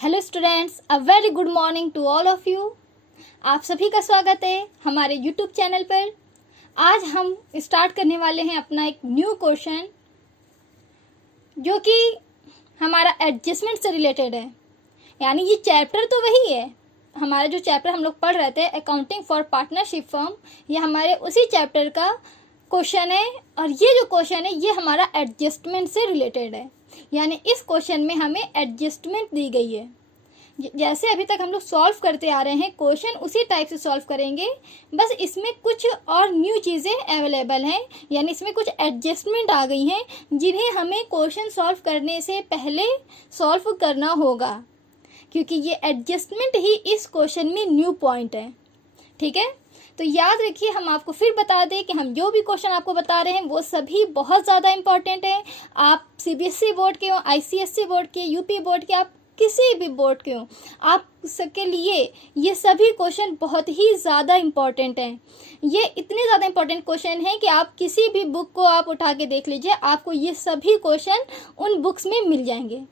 Hello students, a very good morning to all of you. आप सभी का स्वागत है हमारे यूट्यूब चैनल पर। आज हम स्टार्ट करने वाले हैं अपना एक न्यू क्वेश्चन जो कि हमारा एडजस्टमेंट से रिलेटेड है। यानी ये चैप्टर तो वही है, हमारा जो चैप्टर हम लोग पढ़ रहे थे अकाउंटिंग फॉर पार्टनरशिप फर्म, ये हमारे उसी चैप्टर का क्वेश्चन है। और ये जो क्वेश्चन है ये हमारा एडजस्टमेंट से रिलेटेड है। यानी इस क्वेश्चन में हमें एडजस्टमेंट दी गई है। जैसे अभी तक हम लोग सॉल्व करते आ रहे हैं क्वेश्चन, उसी टाइप से सॉल्व करेंगे, बस इसमें कुछ और न्यू चीज़ें अवेलेबल हैं। यानी इसमें कुछ एडजस्टमेंट आ गई हैं जिन्हें हमें क्वेश्चन सॉल्व करने से पहले सॉल्व करना होगा, क्योंकि ये एडजस्टमेंट ही इस क्वेश्चन में न्यू पॉइंट है। ठीक है, तो याद रखिए, हम आपको फिर बता दें कि हम जो भी क्वेश्चन आपको बता रहे हैं वो सभी बहुत ज़्यादा इंपॉर्टेंट है। आप सीबीएसई बोर्ड के हो, आईसीएसई बोर्ड के, यूपी बोर्ड के, आप किसी भी बोर्ड के हो, आप सबके लिए ये सभी क्वेश्चन बहुत ही ज़्यादा इम्पॉर्टेंट हैं। ये इतने ज़्यादा इम्पॉर्टेंट क्वेश्चन हैं कि आप किसी भी बुक को आप उठा के देख लीजिए, आपको ये सभी क्वेश्चन उन बुक्स में मिल जाएंगे।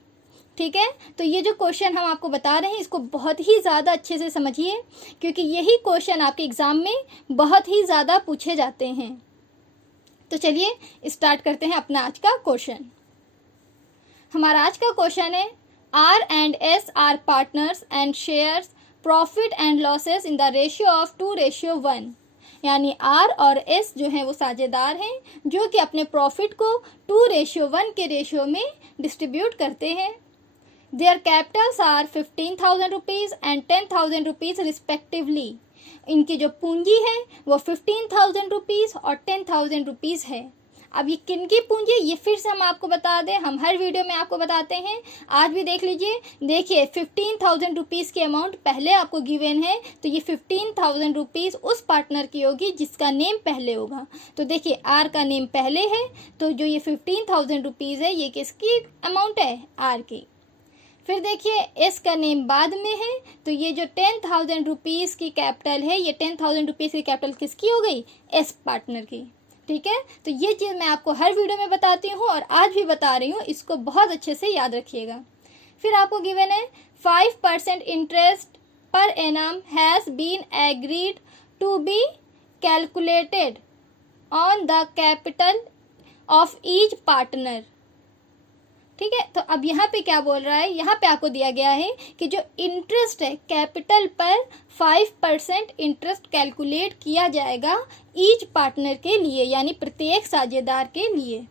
ठीक है, तो ये जो क्वेश्चन हम आपको बता रहे हैं इसको बहुत ही ज़्यादा अच्छे से समझिए, क्योंकि यही क्वेश्चन आपके एग्ज़ाम में बहुत ही ज़्यादा पूछे जाते हैं। तो चलिए स्टार्ट करते हैं अपना आज का क्वेश्चन। हमारा आज का क्वेश्चन है, R and S are partners and shares profit and losses in the ratio of 2:1। यानी आर और एस जो हैं वो साझेदार हैं जो कि अपने प्रॉफिट को 2:1 के रेशियो में डिस्ट्रीब्यूट करते हैं। Their capitals are 15,000 rupees and 10,000 rupees respectively। इनकी जो पूंजी है वो 15,000 रुपीज़ और 10,000 रुपीज़ है। अब ये किन की पूंजी है ये फिर से हम आपको बता दें, हम हर वीडियो में आपको बताते हैं, आज भी देख लीजिए। देखिए 15,000 रुपीज़ की अमाउंट पहले आपको गिवन है, तो ये 15,000 रुपीज़ उस पार्टनर की होगी जिसका नेम पहले होगा। तो देखिए आर का नेम पहले है, तो जो ये 15,000 रुपीज़ है ये किसकी अमाउंट है? आर की। फिर देखिए एस का नेम बाद में है, तो ये जो 10,000 रुपीज़ की कैपिटल है, ये 10,000 रुपीज़ की कैपिटल किसकी हो गई? एस पार्टनर की। ठीक है, तो ये चीज़ मैं आपको हर वीडियो में बताती हूँ और आज भी बता रही हूँ, इसको बहुत अच्छे से याद रखिएगा। फिर आपको गिवन है 5% interest per annum has been agreed to be calculated on the capital of each partner. ठीक है, तो अब यहाँ पे क्या बोल रहा है, यहाँ पे आपको दिया गया है कि जो इंटरेस्ट है कैपिटल पर 5% इंटरेस्ट कैलकुलेट किया जाएगा ईच पार्टनर के लिए, यानी प्रत्येक साझेदार के लिए।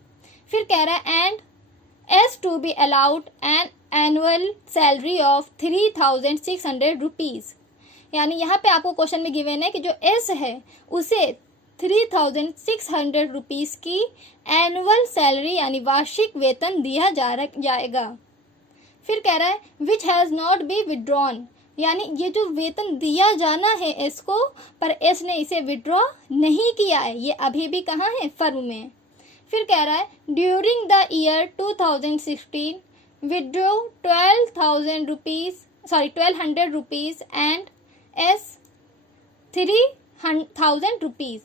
फिर कह रहा है and S to be allowed an annual salary of 3,600 rupees. यानी यहाँ पे आपको क्वेश्चन में गिवन है कि जो एस है उसे 3,600 रुपीज़ की एनुअल सैलरी यानी वार्षिक वेतन दिया जाएगा। फिर कह रहा है which has not be withdrawn, यानी ये जो वेतन दिया जाना है एस को, पर एस ने इसे विड्रॉ नहीं किया है, ये अभी भी कहाँ है? फर्म में। फिर कह रहा है during the year 2016 withdraw 1,200 rupees and S 3,000 rupees.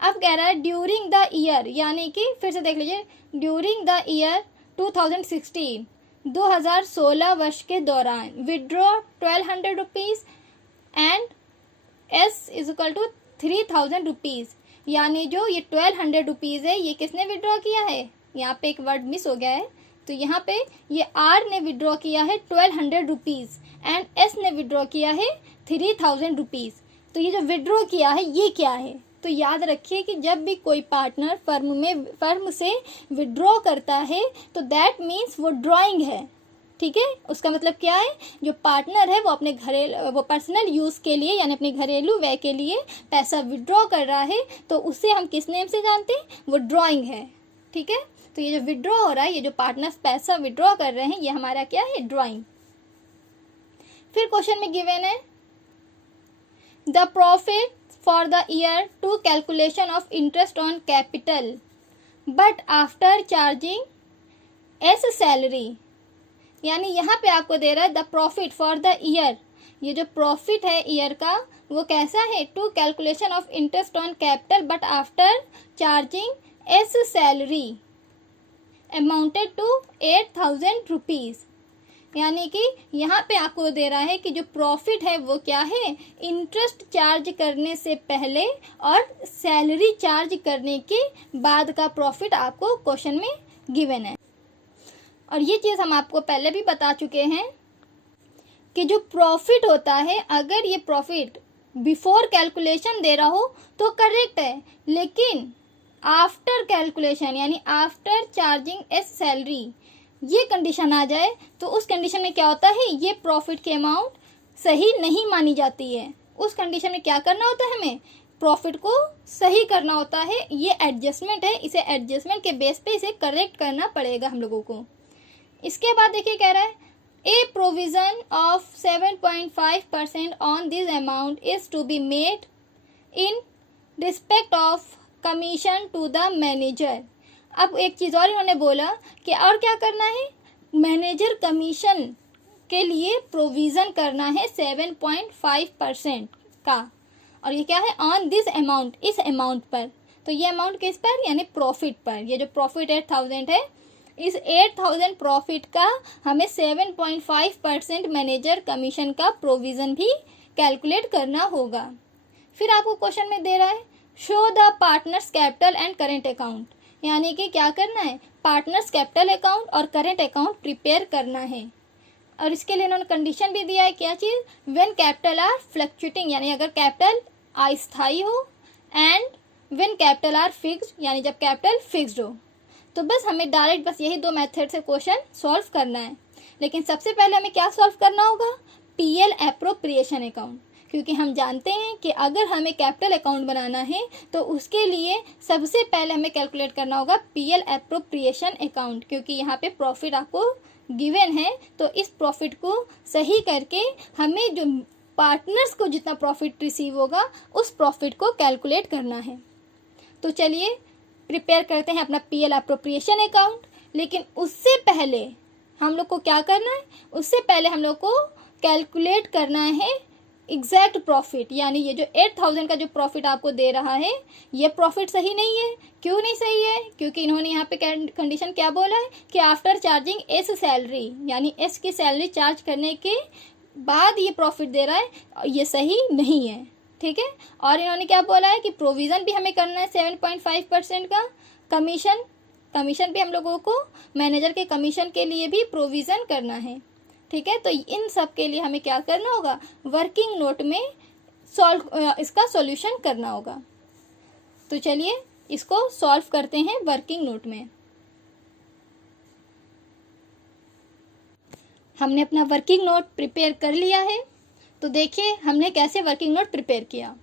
अब कह रहा है ड्यूरिंग द ईयर, यानी कि फिर से देख लीजिए, ड्यूरिंग द ईयर 2016 वर्ष के दौरान withdraw 1,200 rupees and S is equal to 3,000 rupees. यानी जो ये 1,200 रुपीज़ है ये किसने विड्रॉ किया है? यहाँ पे एक वर्ड मिस हो गया है, तो यहाँ पे ये आर ने विड्रॉ किया है 1,200 रुपीज़ एंड एस ने विड्रॉ किया है 3,000 रुपीज़। तो ये जो विड्रॉ किया है ये क्या है? तो याद रखिए कि जब भी कोई पार्टनर फर्म से विड्रॉ करता है तो दैट मीन्स वो ड्राइंग है। ठीक है, उसका मतलब क्या है? जो पार्टनर है वो अपने वो पर्सनल यूज़ के लिए यानी अपने घरेलू व्यय के लिए पैसा विड्रॉ कर रहा है, तो उसे हम किस नेम से जानते हैं? वो ड्राइंग है। ठीक है, तो ये जो विड्रॉ हो रहा है, ये जो पार्टनर्स पैसा विड्रॉ कर रहे हैं, ये हमारा क्या है? ड्राइंग। फिर क्वेश्चन में गिवन है the profit for the year to calculation of interest on capital but after charging as salary। यानी यहाँ पे आपको दे रहा है the profit for the year, ये जो प्रॉफिट है ईयर का वो कैसा है? To calculation of interest on capital but after charging S salary amounted to 8,000 rupees. यानी कि यहाँ पे आपको दे रहा है कि जो प्रॉफिट है वो क्या है, इंटरेस्ट चार्ज करने से पहले और सैलरी चार्ज करने के बाद का प्रॉफिट आपको क्वेश्चन में गिवन है। और ये चीज़ हम आपको पहले भी बता चुके हैं कि जो प्रॉफिट होता है, अगर ये प्रॉफिट बिफोर कैलकुलेशन दे रहा हो तो करेक्ट है, लेकिन आफ्टर कैलकुलेशन यानी आफ्टर चार्जिंग एस सैलरी ये कंडीशन आ जाए तो उस कंडीशन में क्या होता है, ये प्रॉफिट की अमाउंट सही नहीं मानी जाती है। उस कंडीशन में क्या करना होता है, हमें प्रॉफिट को सही करना होता है। ये एडजस्टमेंट है, इसे एडजस्टमेंट के बेस पे इसे करेक्ट करना पड़ेगा हम लोगों को। इसके बाद देखिए कह रहा है a provision of 7.5% on this amount is to be made in respect of commission to the manager. अब एक चीज़ और इन्होंने बोला कि और क्या करना है, मैनेजर कमीशन के लिए प्रोविज़न करना है 7.5% का, और ये क्या है, ऑन दिस अमाउंट, इस अमाउंट पर। तो ये अमाउंट किस पर, यानी प्रॉफिट पर। ये जो प्रॉफिट 8,000 है, इस 8,000 प्रॉफिट का हमें 7.5% मैनेजर कमीशन का प्रोविज़न भी कैलकुलेट करना होगा। फिर आपको क्वेश्चन में दे रहा है show the partners capital and current account, यानी कि क्या करना है, पार्टनर्स कैपिटल अकाउंट और करेंट अकाउंट प्रिपेयर करना है। और इसके लिए इन्होंने कंडीशन भी दिया है, क्या चीज़, व्हेन कैपिटल आर फ्लक्चुएटिंग, यानी अगर कैपिटल अस्थायी हो, and when capital R fixed, यानी जब कैपिटल फिक्स्ड हो। तो बस हमें डायरेक्ट बस यही दो मेथड से क्वेश्चन सॉल्व करना है। लेकिन सबसे पहले हमें क्या सॉल्व करना होगा, पीएल एप्रोप्रिएशन अकाउंट, क्योंकि हम जानते हैं कि अगर हमें कैपिटल अकाउंट बनाना है तो उसके लिए सबसे पहले हमें कैलकुलेट करना होगा पीएल एप्रोप्रिएशन अकाउंट, क्योंकि यहाँ पे प्रॉफिट आपको गिवन है। तो इस प्रॉफिट को सही करके हमें जो पार्टनर्स को जितना प्रॉफिट रिसीव होगा उस प्रॉफिट को कैलकुलेट करना है। तो चलिए प्रिपेयर करते हैं अपना पीएल एप्रोप्रिएशन अकाउंट। लेकिन उससे पहले हम लोग को क्या करना है, उससे पहले हम लोग को कैलकुलेट करना है एग्जैक्ट प्रॉफिट, यानी ये जो 8,000 का जो प्रॉफिट आपको दे रहा है ये प्रॉफिट सही नहीं है। क्यों नहीं सही है, क्योंकि इन्होंने यहाँ पे कंडीशन क्या बोला है कि आफ्टर चार्जिंग एस सैलरी, यानी एस की सैलरी चार्ज करने के बाद ये प्रॉफिट दे रहा है, ये सही नहीं है। ठीक है, और इन्होंने क्या बोला है कि प्रोविज़न भी हमें करना है 7.5% का, कमीशन भी हम लोगों को मैनेजर के कमीशन के लिए भी प्रोविज़न करना है। ठीक है, तो इन सब के लिए हमें क्या करना होगा, वर्किंग नोट में इसका सॉल्यूशन करना होगा। तो चलिए इसको सॉल्व करते हैं वर्किंग नोट में। हमने अपना वर्किंग नोट प्रिपेयर कर लिया है। तो देखिए हमने कैसे वर्किंग नोट प्रिपेयर किया।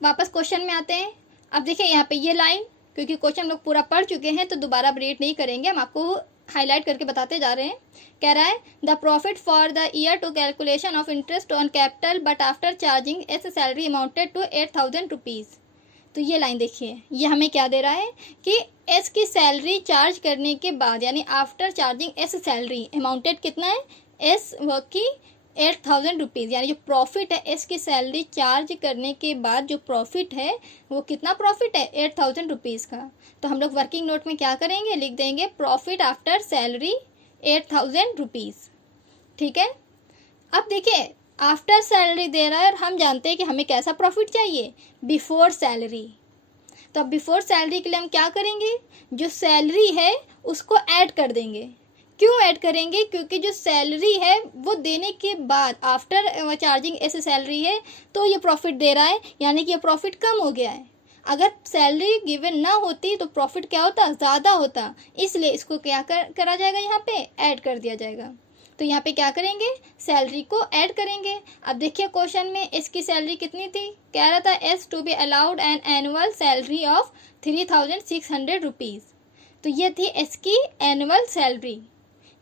वापस क्वेश्चन में आते हैं। अब देखिए यहाँ पे ये लाइन, क्योंकि क्वेश्चन लोग पूरा पढ़ चुके हैं तो दोबारा रीड नहीं करेंगे, हम आपको हाईलाइट करके बताते जा रहे हैं। कह रहा है the profit for the year to calculation of interest on capital but after charging S salary amounted to 8,000 rupees. तो ये लाइन देखिए, ये हमें क्या दे रहा है कि एस की सैलरी चार्ज करने के बाद, यानी after charging S salary amounted कितना है, एस वर्क की 8,000 रुपीज़, यानी जो प्रॉफिट है एस की सैलरी चार्ज करने के बाद जो प्रॉफिट है वो कितना प्रॉफिट है, 8,000 रुपीज़ का। तो हम लोग वर्किंग नोट में क्या करेंगे, लिख देंगे प्रॉफिट आफ्टर सैलरी 8,000 रुपीज़। ठीक है, अब देखिए आफ्टर सैलरी दे रहा है और हम जानते हैं कि हमें कैसा प्रॉफिट चाहिए, बिफोर सैलरी। तो अब बिफोर सैलरी के लिए हम क्या करेंगे, जो सैलरी है उसको ऐड कर देंगे। क्यों ऐड करेंगे, क्योंकि जो सैलरी है वो देने के बाद आफ्टर चार्जिंग ऐसे सैलरी है तो ये प्रॉफिट दे रहा है, यानी कि ये प्रॉफिट कम हो गया है। अगर सैलरी गिवन ना होती तो प्रॉफिट क्या होता, ज़्यादा होता, इसलिए इसको क्या करा जाएगा, यहाँ पे ऐड कर दिया जाएगा। तो यहाँ पे क्या करेंगे, सैलरी को ऐड करेंगे। अब देखिए क्वेश्चन में इसकी सैलरी कितनी थी, कह रहा था S to be allowed an annual salary of 3,600 rupees. तो ये थी एस की एनुअल सैलरी।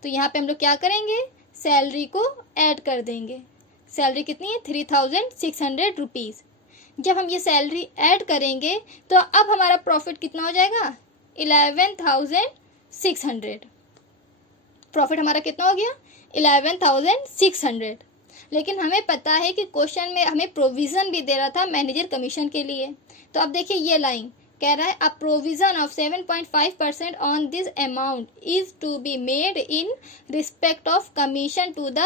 तो यहाँ पे हम लोग क्या करेंगे, सैलरी को ऐड कर देंगे। सैलरी कितनी है, 3,600 रुपीज़। जब हम ये सैलरी ऐड करेंगे तो अब हमारा प्रॉफिट कितना हो जाएगा, 11,600। प्रॉफिट हमारा कितना हो गया, 11,600। लेकिन हमें पता है कि क्वेश्चन में हमें प्रोविज़न भी दे रहा था मैनेजर कमीशन के लिए। तो अब देखिए ये लाइन, कह रहा है a provision of 7.5% on this amount is to be made in respect of commission to the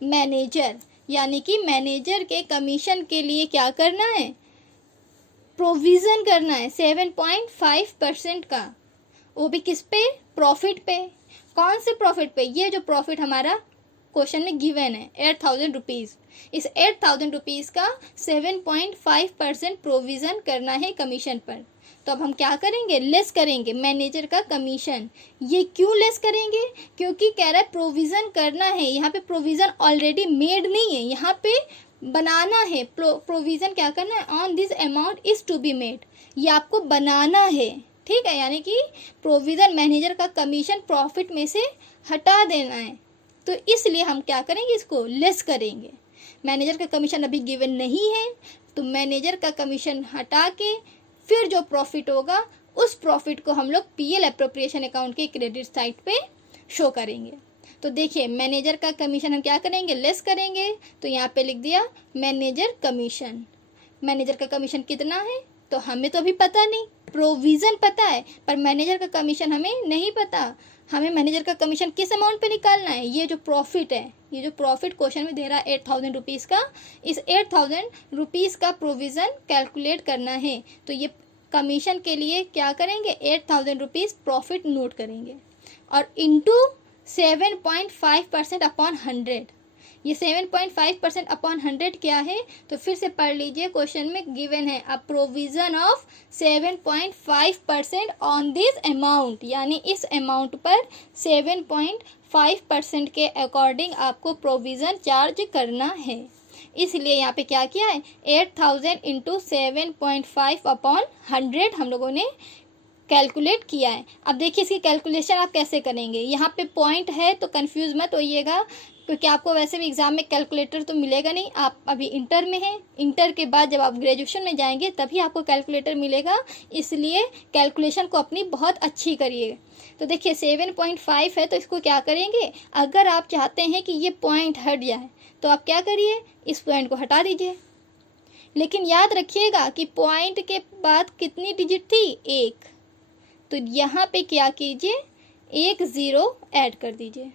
manager, यानी कि मैनेजर के कमीशन के लिए क्या करना है, प्रोविजन करना है 7.5% का, वो भी किस पे, प्रॉफिट पे। कौन से प्रॉफिट पे, ये जो प्रॉफिट हमारा क्वेश्चन में गिवन है 8,000 रुपीज़, इस 8,000 रुपीज़ का 7.5% प्रोविज़न करना है कमीशन पर। तो अब हम क्या करेंगे, लेस करेंगे मैनेजर का कमीशन। ये क्यों लेस करेंगे, क्योंकि कह रहा है प्रोविज़न करना है, यहाँ पे प्रोविज़न ऑलरेडी मेड नहीं है, यहाँ पे बनाना है। प्रोविज़न क्या करना है, on this amount is to be made, ये आपको बनाना है, ठीक है। यानी कि प्रोविज़न मैनेजर का कमीशन प्रॉफिट में से हटा देना है, तो इसलिए हम क्या करेंगे, इसको लेस करेंगे। मैनेजर का कमीशन अभी गिवन नहीं है, तो मैनेजर का कमीशन हटा के फिर जो प्रॉफिट होगा उस प्रॉफिट को हम लोग पीएल एप्रोप्रिएशन अकाउंट के क्रेडिट साइड पे शो करेंगे। तो देखिए मैनेजर का कमीशन हम क्या करेंगे, लेस करेंगे। तो यहाँ पे लिख दिया मैनेजर कमीशन। मैनेजर का कमीशन कितना है, तो हमें तो अभी पता नहीं, प्रोविज़न पता है पर मैनेजर का कमीशन हमें नहीं पता। हमें मैनेजर का कमीशन किस अमाउंट पे निकालना है, ये जो प्रॉफिट है, ये जो प्रॉफिट क्वेश्चन में दे रहा है 8,000 रुपीज़ का, इस 8,000 रुपीज़ का प्रोविज़न कैलकुलेट करना है। तो ये कमीशन के लिए क्या करेंगे, 8,000 रुपीज़ प्रॉफिट नोट करेंगे और इंटू 7.5% अपॉन 100। ये 7.5% अपॉन 100 क्या है, तो फिर से पढ़ लीजिए, क्वेश्चन में गिवन है अ provision of 7.5% on this amount, यानी इस अमाउंट पर 7.5% के अकॉर्डिंग आपको प्रोविज़न चार्ज करना है। इसलिए यहाँ पे क्या किया है, 8,000 इंटू 7.5 अपॉन 100 हम लोगों ने कैलकुलेट किया है। अब देखिए इसकी कैलकुलेशन आप कैसे करेंगे, यहाँ पे पॉइंट है तो कंफ्यूज मत होइएगा, क्योंकि आपको वैसे भी एग्ज़ाम में कैलकुलेटर तो मिलेगा नहीं, आप अभी इंटर में हैं, इंटर के बाद जब आप ग्रेजुएशन में जाएंगे तभी आपको कैलकुलेटर मिलेगा, इसलिए कैलकुलेशन को अपनी बहुत अच्छी करिए। तो देखिए 7.5 है, तो इसको क्या करेंगे, अगर आप चाहते हैं कि ये पॉइंट हट जाए तो आप क्या करिए, इस पॉइंट को हटा दीजिए। लेकिन याद रखिएगा कि पॉइंट के बाद कितनी डिजिट थी, 1, तो यहाँ पे क्या कीजिए, 1 0 ऐड कर दीजिए।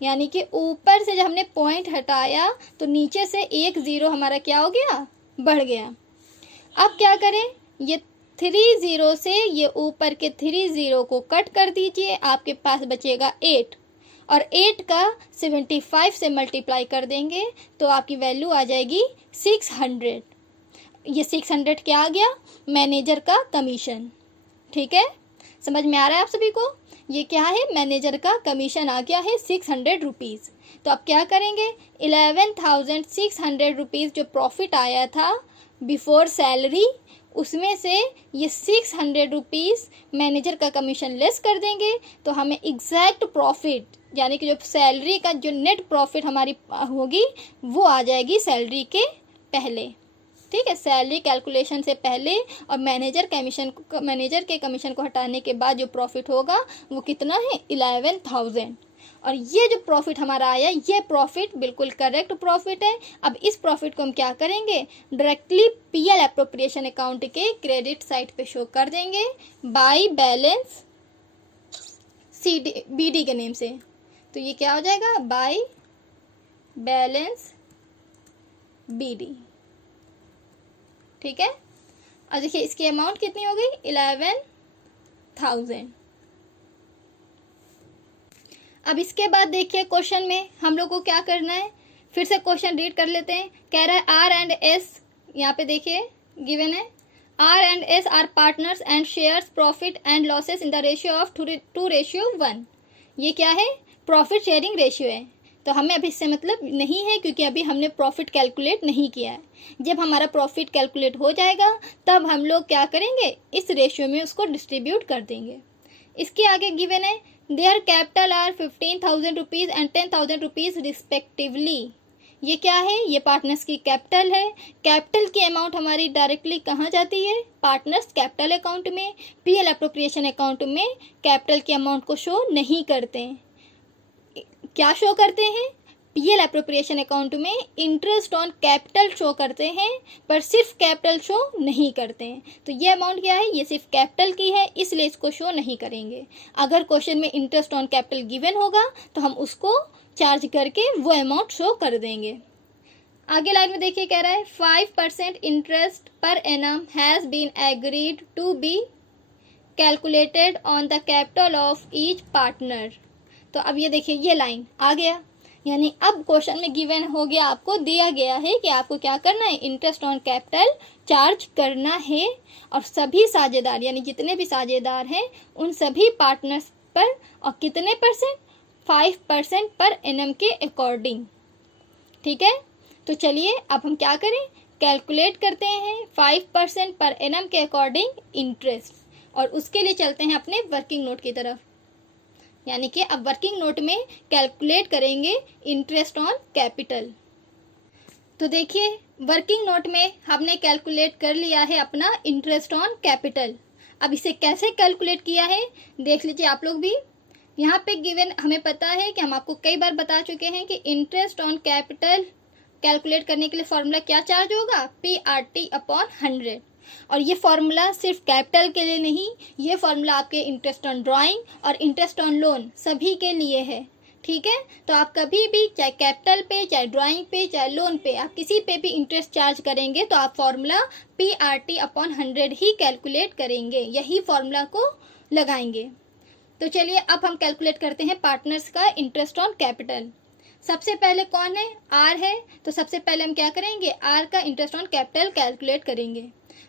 यानी कि ऊपर से जब हमने पॉइंट हटाया तो नीचे से 1 0 हमारा क्या हो गया, बढ़ गया। अब क्या करें, ये 3 0 से ये ऊपर के 3 0 को कट कर दीजिए, आपके पास बचेगा 8, और 8 का 75 से मल्टीप्लाई कर देंगे तो आपकी वैल्यू आ जाएगी 600। ये 600 क्या आ गया, मैनेजर का कमीशन। ठीक है, समझ में आ रहा है आप सभी को, ये क्या है, मैनेजर का कमीशन आ गया है 600 रुपीज़। तो अब क्या करेंगे, 11,600 रुपीज़ जो प्रॉफिट आया था बिफोर सैलरी, उसमें से ये 600 रुपीज़ मैनेजर का कमीशन लेस कर देंगे, तो हमें एग्जैक्ट प्रॉफिट, यानी कि जो सैलरी का जो नेट प्रॉफिट हमारी होगी वो आ जाएगी सैलरी के पहले। ठीक है, सैलरी कैलकुलेशन से पहले, और मैनेजर के कमीशन को हटाने के बाद जो प्रॉफिट होगा वो कितना है, 11,000। और ये जो प्रॉफिट हमारा आया, ये प्रॉफिट बिल्कुल करेक्ट प्रॉफिट है। अब इस प्रॉफिट को हम क्या करेंगे, डायरेक्टली पीएल एप्रोप्रिएशन अकाउंट के क्रेडिट साइड पे शो कर देंगे बाय बैलेंस बीडी के नेम से। तो ये क्या हो जाएगा, बाय बैलेंस बीडी। ठीक है, और देखिए इसकी अमाउंट कितनी हो गई, 11,000। अब इसके बाद देखिए क्वेश्चन में हम लोग को क्या करना है, फिर से क्वेश्चन रीड कर लेते हैं। कह रहा है आर एंड एस, यहाँ पे देखिए गिवन है, R and S are partners and shares profit and losses in the ratio of 2:1। ये क्या है, प्रॉफिट शेयरिंग रेशियो है। तो हमें अभी इससे मतलब नहीं है, क्योंकि अभी हमने प्रॉफिट कैलकुलेट नहीं किया है। जब हमारा प्रॉफिट कैलकुलेट हो जाएगा तब हम लोग क्या करेंगे, इस रेशियो में उसको डिस्ट्रीब्यूट कर देंगे। इसके आगे गिवन है there capital are 15,000 rupees and 10,000 rupees respectively. ये क्या है, ये पार्टनर्स की कैपिटल है। कैपिटल की अमाउंट हमारी डायरेक्टली कहाँ जाती है, पार्टनर्स कैपिटल अकाउंट में। पीएल एप्रोप्रिएशन अकाउंट में कैपिटल की अमाउंट को शो नहीं करते हैं, क्या शो करते हैं, पीएल एप्रोप्रिएशन अकाउंट में इंटरेस्ट ऑन कैपिटल शो करते हैं पर सिर्फ कैपिटल शो नहीं करते हैं। तो ये अमाउंट क्या है, ये सिर्फ कैपिटल की है, इसलिए इसको शो नहीं करेंगे। अगर क्वेश्चन में इंटरेस्ट ऑन कैपिटल गिवन होगा तो हम उसको चार्ज करके वो अमाउंट शो कर देंगे। आगे लाइन में देखिए कह रहा है 5% interest per annum has been agreed to be calculated on the capital of each partner. तो अब ये देखिए ये लाइन आ गया, यानी अब क्वेश्चन में गिवन हो गया, आपको दिया गया है कि आपको क्या करना है, इंटरेस्ट ऑन कैपिटल चार्ज करना है। और सभी साझेदार यानी जितने भी साझेदार हैं उन सभी पार्टनर्स पर, और कितने परसेंट, 5% पर एनम के अकॉर्डिंग। ठीक है, तो चलिए अब हम क्या करें, कैलकुलेट करते हैं 5% पर एनम के अकॉर्डिंग इंटरेस्ट, और उसके लिए चलते हैं अपने वर्किंग नोट की तरफ। यानी कि अब वर्किंग नोट में कैलकुलेट करेंगे इंटरेस्ट ऑन कैपिटल। तो देखिए वर्किंग नोट में हमने कैलकुलेट कर लिया है अपना इंटरेस्ट ऑन कैपिटल। अब इसे कैसे कैलकुलेट किया है देख लीजिए आप लोग भी। यहाँ पे गिवन हमें पता है कि हम आपको कई बार बता चुके हैं कि इंटरेस्ट ऑन कैपिटल कैलकुलेट करने के लिए फॉर्मूला क्या चार्ज होगा, PRT/100। और ये फॉर्मूला सिर्फ कैपिटल के लिए नहीं, ये फॉर्मूला आपके इंटरेस्ट ऑन ड्राइंग और इंटरेस्ट ऑन लोन सभी के लिए है। ठीक है, तो आप कभी भी चाहे कैपिटल पे, चाहे ड्राइंग पे, चाहे लोन पे, आप किसी पे भी इंटरेस्ट चार्ज करेंगे तो आप फॉर्मूला PRT/100 ही कैलकुलेट करेंगे, यही फॉर्मूला को लगाएंगे। तो चलिए अब हम कैलकुलेट करते हैं पार्टनर्स का इंटरेस्ट ऑन कैपिटल। सबसे पहले कौन है, आर है, तो सबसे पहले हम क्या करेंगे, आर का इंटरेस्ट ऑन कैपिटल कैलकुलेट करेंगे।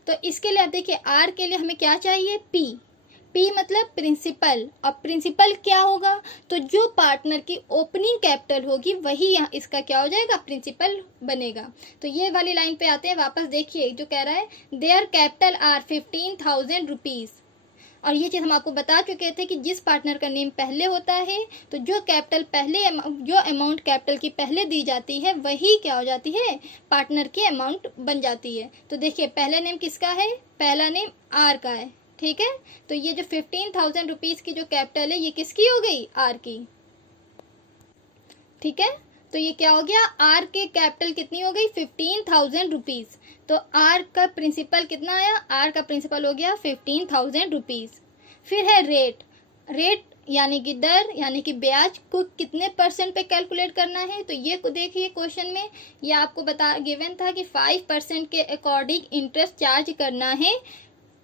तो इसके लिए आप देखिए आर के लिए हमें क्या चाहिए, पी मतलब प्रिंसिपल। और प्रिंसिपल क्या होगा, तो जो पार्टनर की ओपनिंग कैपिटल होगी वही यहाँ इसका क्या हो जाएगा, प्रिंसिपल बनेगा। तो ये वाली लाइन पे आते हैं वापस, देखिए जो कह रहा है देयर कैपिटल आर 15,000 रुपीज़। और ये चीज़ हम आपको बता चुके थे कि जिस पार्टनर का नेम पहले होता है तो जो कैपिटल पहले, जो अमाउंट कैपिटल की पहले दी जाती है वही क्या हो जाती है, पार्टनर की अमाउंट बन जाती है। तो देखिए पहले नेम किसका है, पहला नेम आर का है। ठीक है, तो ये जो 15,000 रुपीज़ की जो कैपिटल है ये किसकी हो गई, आर की। ठीक है, तो ये क्या हो गया, आर के कैपिटल कितनी हो गई, 15,000 रुपीज़। तो आर का प्रिंसिपल कितना आया, आर का प्रिंसिपल हो गया 15,000 रुपीज़। फिर है रेट यानी कि दर यानी कि ब्याज को कितने परसेंट पे कैलकुलेट करना है। तो ये को देखिए क्वेश्चन में ये आपको गिवन था कि 5% के अकॉर्डिंग इंटरेस्ट चार्ज करना है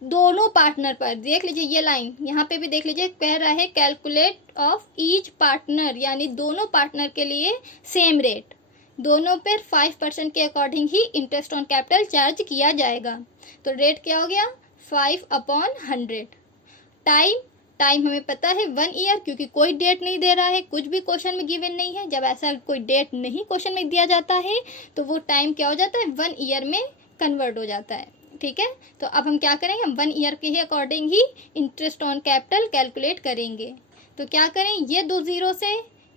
दोनों पार्टनर पर। देख लीजिए ये लाइन यहाँ पे भी देख लीजिए, कह रहा है कैलकुलेट ऑफ ईच पार्टनर, यानी दोनों पार्टनर के लिए सेम रेट, दोनों पर 5% के अकॉर्डिंग ही इंटरेस्ट ऑन कैपिटल चार्ज किया जाएगा। तो रेट क्या हो गया, 5/100। टाइम हमें पता है 1 ईयर, क्योंकि कोई डेट नहीं दे रहा है, कुछ भी क्वेश्चन में गिवन नहीं है। जब ऐसा कोई डेट नहीं क्वेश्चन में दिया जाता है तो वो टाइम क्या हो जाता है, 1 ईयर में कन्वर्ट हो जाता है। ठीक है, तो अब हम क्या करेंगे, हम 1 ईयर के ही अकॉर्डिंग ही इंटरेस्ट ऑन कैपिटल कैलकुलेट करेंगे। तो क्या करें, ये 2 जीरो से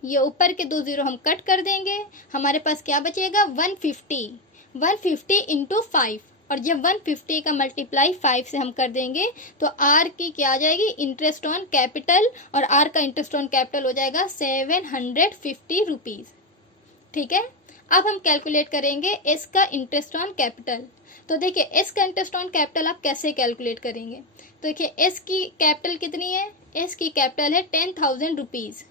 ये ऊपर के 2 जीरो हम कट कर देंगे, हमारे पास क्या बचेगा, 150 इंटू 5। और जब 150 का मल्टीप्लाई 5 से हम कर देंगे तो आर की क्या आ जाएगी, इंटरेस्ट ऑन कैपिटल, और आर का इंटरेस्ट ऑन कैपिटल हो जाएगा 750 रुपीज़। ठीक है, अब हम कैलकुलेट करेंगे एस का इंटरेस्ट ऑन कैपिटल। तो देखिए एस का इंटरेस्ट ऑन कैपिटल आप कैसे कैलकुलेट करेंगे, तो देखिए एस की कैपिटल कितनी है, एस की कैपिटल है 10,000 रुपीज़।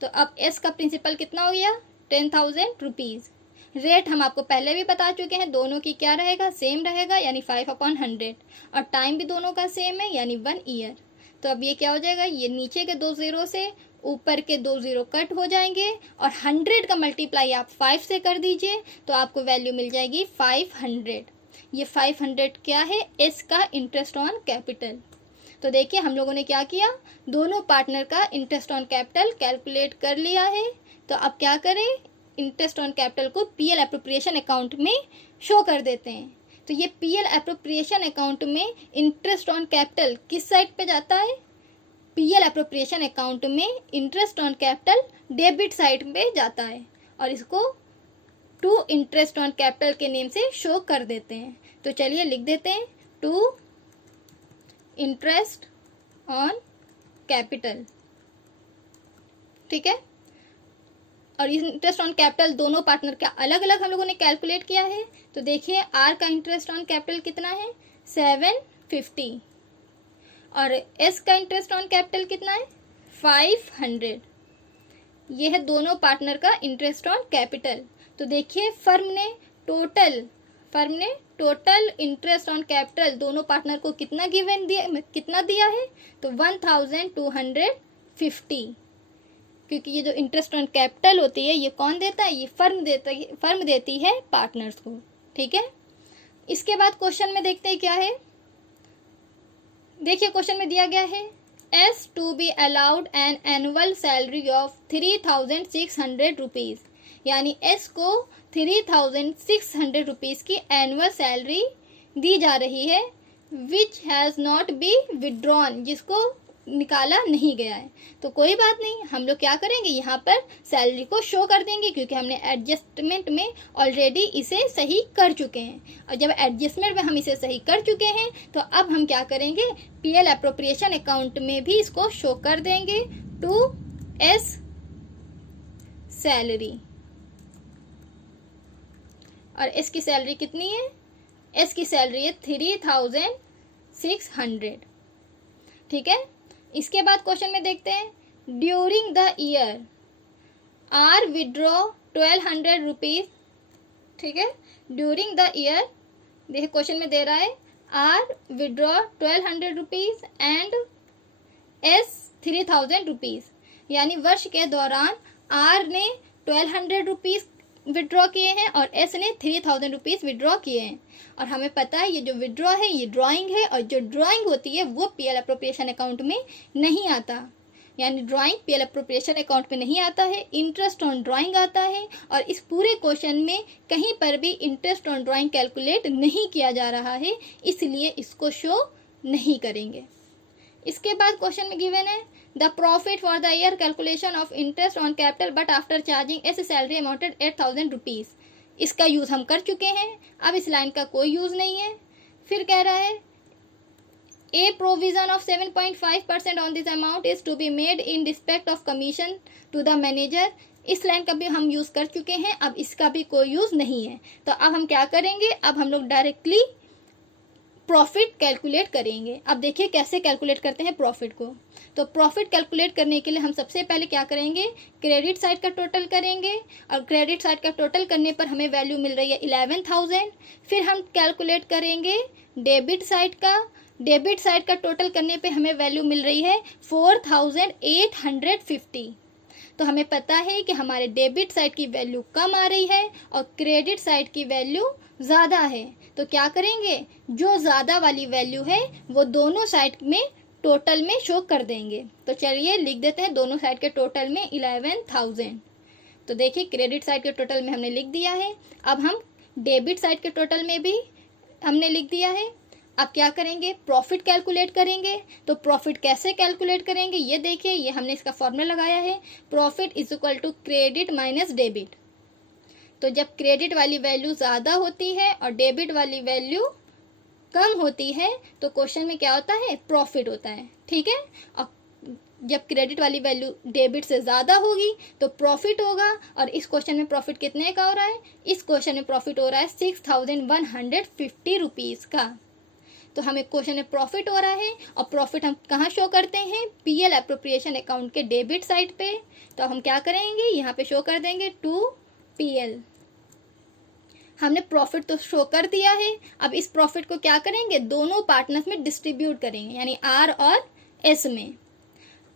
तो अब एस का प्रिंसिपल कितना हो गया, 10,000 रुपीज़। रेट हम आपको पहले भी बता चुके हैं, दोनों की क्या रहेगा, सेम रहेगा, यानी 5/100। और टाइम भी दोनों का सेम है, यानी 1 ईयर। तो अब ये क्या हो जाएगा, ये नीचे के 2 जीरो से ऊपर के 2 जीरो कट हो जाएंगे, और 100 का मल्टीप्लाई आप 5 से कर दीजिए तो आपको वैल्यू मिल जाएगी 500। ये 500 क्या है, एस का इंटरेस्ट ऑन कैपिटल। तो देखिए हम लोगों ने क्या किया, दोनों पार्टनर का इंटरेस्ट ऑन कैपिटल कैलकुलेट कर लिया है। तो अब क्या करें, इंटरेस्ट ऑन कैपिटल को पीएल एप्रोप्रिएशन अकाउंट में शो कर देते हैं। तो ये पीएल एप्रोप्रिएशन अकाउंट में इंटरेस्ट ऑन कैपिटल किस साइड पे जाता है, पीएल एप्रोप्रिएशन अकाउंट में interest on capital debit side पे जाता है, और इसको टू इंटरेस्ट ऑन कैपिटल के नेम से शो कर देते हैं। तो चलिए लिख देते हैं, टू इंटरेस्ट ऑन कैपिटल। ठीक है, और इंटरेस्ट ऑन कैपिटल दोनों पार्टनर का अलग अलग हम लोगों ने कैलकुलेट किया है। तो देखिए आर का इंटरेस्ट ऑन कैपिटल कितना है 750 और एस का इंटरेस्ट ऑन कैपिटल कितना है 500। ये है दोनों पार्टनर का इंटरेस्ट ऑन कैपिटल। तो देखिए फर्म ने टोटल इंटरेस्ट ऑन कैपिटल दोनों पार्टनर को कितना दिया है तो 1250, क्योंकि ये जो इंटरेस्ट ऑन कैपिटल होती है ये कौन देता है, ये फर्म देती है पार्टनर्स को। ठीक है, इसके बाद क्वेश्चन में देखते हैं क्या है। देखिए क्वेश्चन में दिया गया है S to be allowed an annual salary of 3600 rupees, यानी एस को 3600 रुपीज की एनुअल सैलरी दी जा रही है, which has not be withdrawn, जिसको निकाला नहीं गया है। तो कोई बात नहीं, हम लोग क्या करेंगे यहाँ पर सैलरी को शो कर देंगे, क्योंकि हमने एडजस्टमेंट में ऑलरेडी इसे सही कर चुके हैं। और जब एडजस्टमेंट में हम इसे सही कर चुके हैं तो अब हम क्या करेंगे पीएल एप्रोप्रिएशन अकाउंट में भी इसको शो कर देंगे टू एस सैलरी। और एस की सैलरी कितनी है, एस की सैलरी है 3600। ठीक है, इसके बाद क्वेश्चन में देखते हैं during the year R withdraw 1200 rupees. ठीक है, ड्यूरिंग द ईयर देखिए क्वेश्चन में दे रहा है R withdraw 1200 rupees and S 3000 rupees, यानी वर्ष के दौरान आर ने 1200 रुपीज विड्रॉ किए हैं और एस ने 3000 रुपीज विड्रॉ किए हैं। और हमें पता है ये जो विड्रॉ है ये ड्राइंग है, और जो ड्राइंग होती है वो पीएल एप्रोप्रिएशन अकाउंट में नहीं आता, यानी ड्राइंग पीएल एप्रोप्रिएशन अकाउंट में नहीं आता है, इंटरेस्ट ऑन ड्राइंग आता है। और इस पूरे क्वेश्चन में कहीं पर भी इंटरेस्ट ऑन ड्राइंग कैलकुलेट नहीं किया जा रहा है, इसलिए इसको शो नहीं करेंगे। इसके बाद क्वेश्चन में गिवन है the profit for the year calculation of interest on capital but after charging S salary amounted 8000 rupees. इसका यूज हम कर चुके हैं, अब इस लाइन का कोई यूज नहीं है। फिर कह रहा है a provision of 7.5% on this amount is to be made in respect of commission to the manager. इस लाइन का भी हम यूज कर चुके हैं, अब इसका भी कोई यूज नहीं है। तो अब हम क्या करेंगे, अब हम लोग डायरेक्टली प्रॉफिट कैलकुलेट करेंगे। अब देखिए कैसे कैलकुलेट करते हैं प्रॉफिट को। तो प्रॉफिट कैलकुलेट करने के लिए हम सबसे पहले क्या करेंगे, क्रेडिट साइड का टोटल करेंगे, और क्रेडिट साइड का टोटल करने पर हमें वैल्यू मिल रही है 11,000। फिर हम कैलकुलेट करेंगे डेबिट साइड का, डेबिट साइड का टोटल करने पे हमें वैल्यू मिल रही है 4850। तो हमें पता है कि हमारे डेबिट साइड की वैल्यू कम आ रही है और क्रेडिट साइड की वैल्यू ज़्यादा है। तो क्या करेंगे, जो ज़्यादा वाली वैल्यू है वो दोनों साइड में टोटल में शो कर देंगे। तो चलिए लिख देते हैं दोनों साइड के टोटल में 11,000। तो देखिए क्रेडिट साइड के टोटल में हमने लिख दिया है, अब हम डेबिट साइड के टोटल में भी हमने लिख दिया है। अब क्या करेंगे, प्रॉफिट कैलकुलेट करेंगे। तो प्रॉफिट कैसे कैलकुलेट करेंगे, ये देखिए, ये हमने इसका फॉर्मूला लगाया है, profit is equal to credit minus debit. तो जब क्रेडिट वाली वैल्यू ज़्यादा होती है और डेबिट वाली वैल्यू कम होती है तो क्वेश्चन में क्या होता है, प्रॉफिट होता है। ठीक है, और जब क्रेडिट वाली वैल्यू डेबिट से ज़्यादा होगी तो प्रॉफिट होगा। और इस क्वेश्चन में प्रॉफिट कितने का हो रहा है, इस क्वेश्चन में प्रॉफिट हो रहा है 6150 रुपीज़ का। तो हमें क्वेश्चन में प्रॉफिट हो रहा है, और प्रॉफिट हम कहाँ शो करते हैं, पीएल एप्रोप्रिएशन अकाउंट के डेबिट साइड पे। तो हम क्या करेंगे, यहाँ पे शो कर देंगे टू पीएल। हमने प्रॉफिट तो शो कर दिया है, अब इस प्रॉफिट को क्या करेंगे, दोनों पार्टनर्स में डिस्ट्रीब्यूट करेंगे, यानी आर और एस में।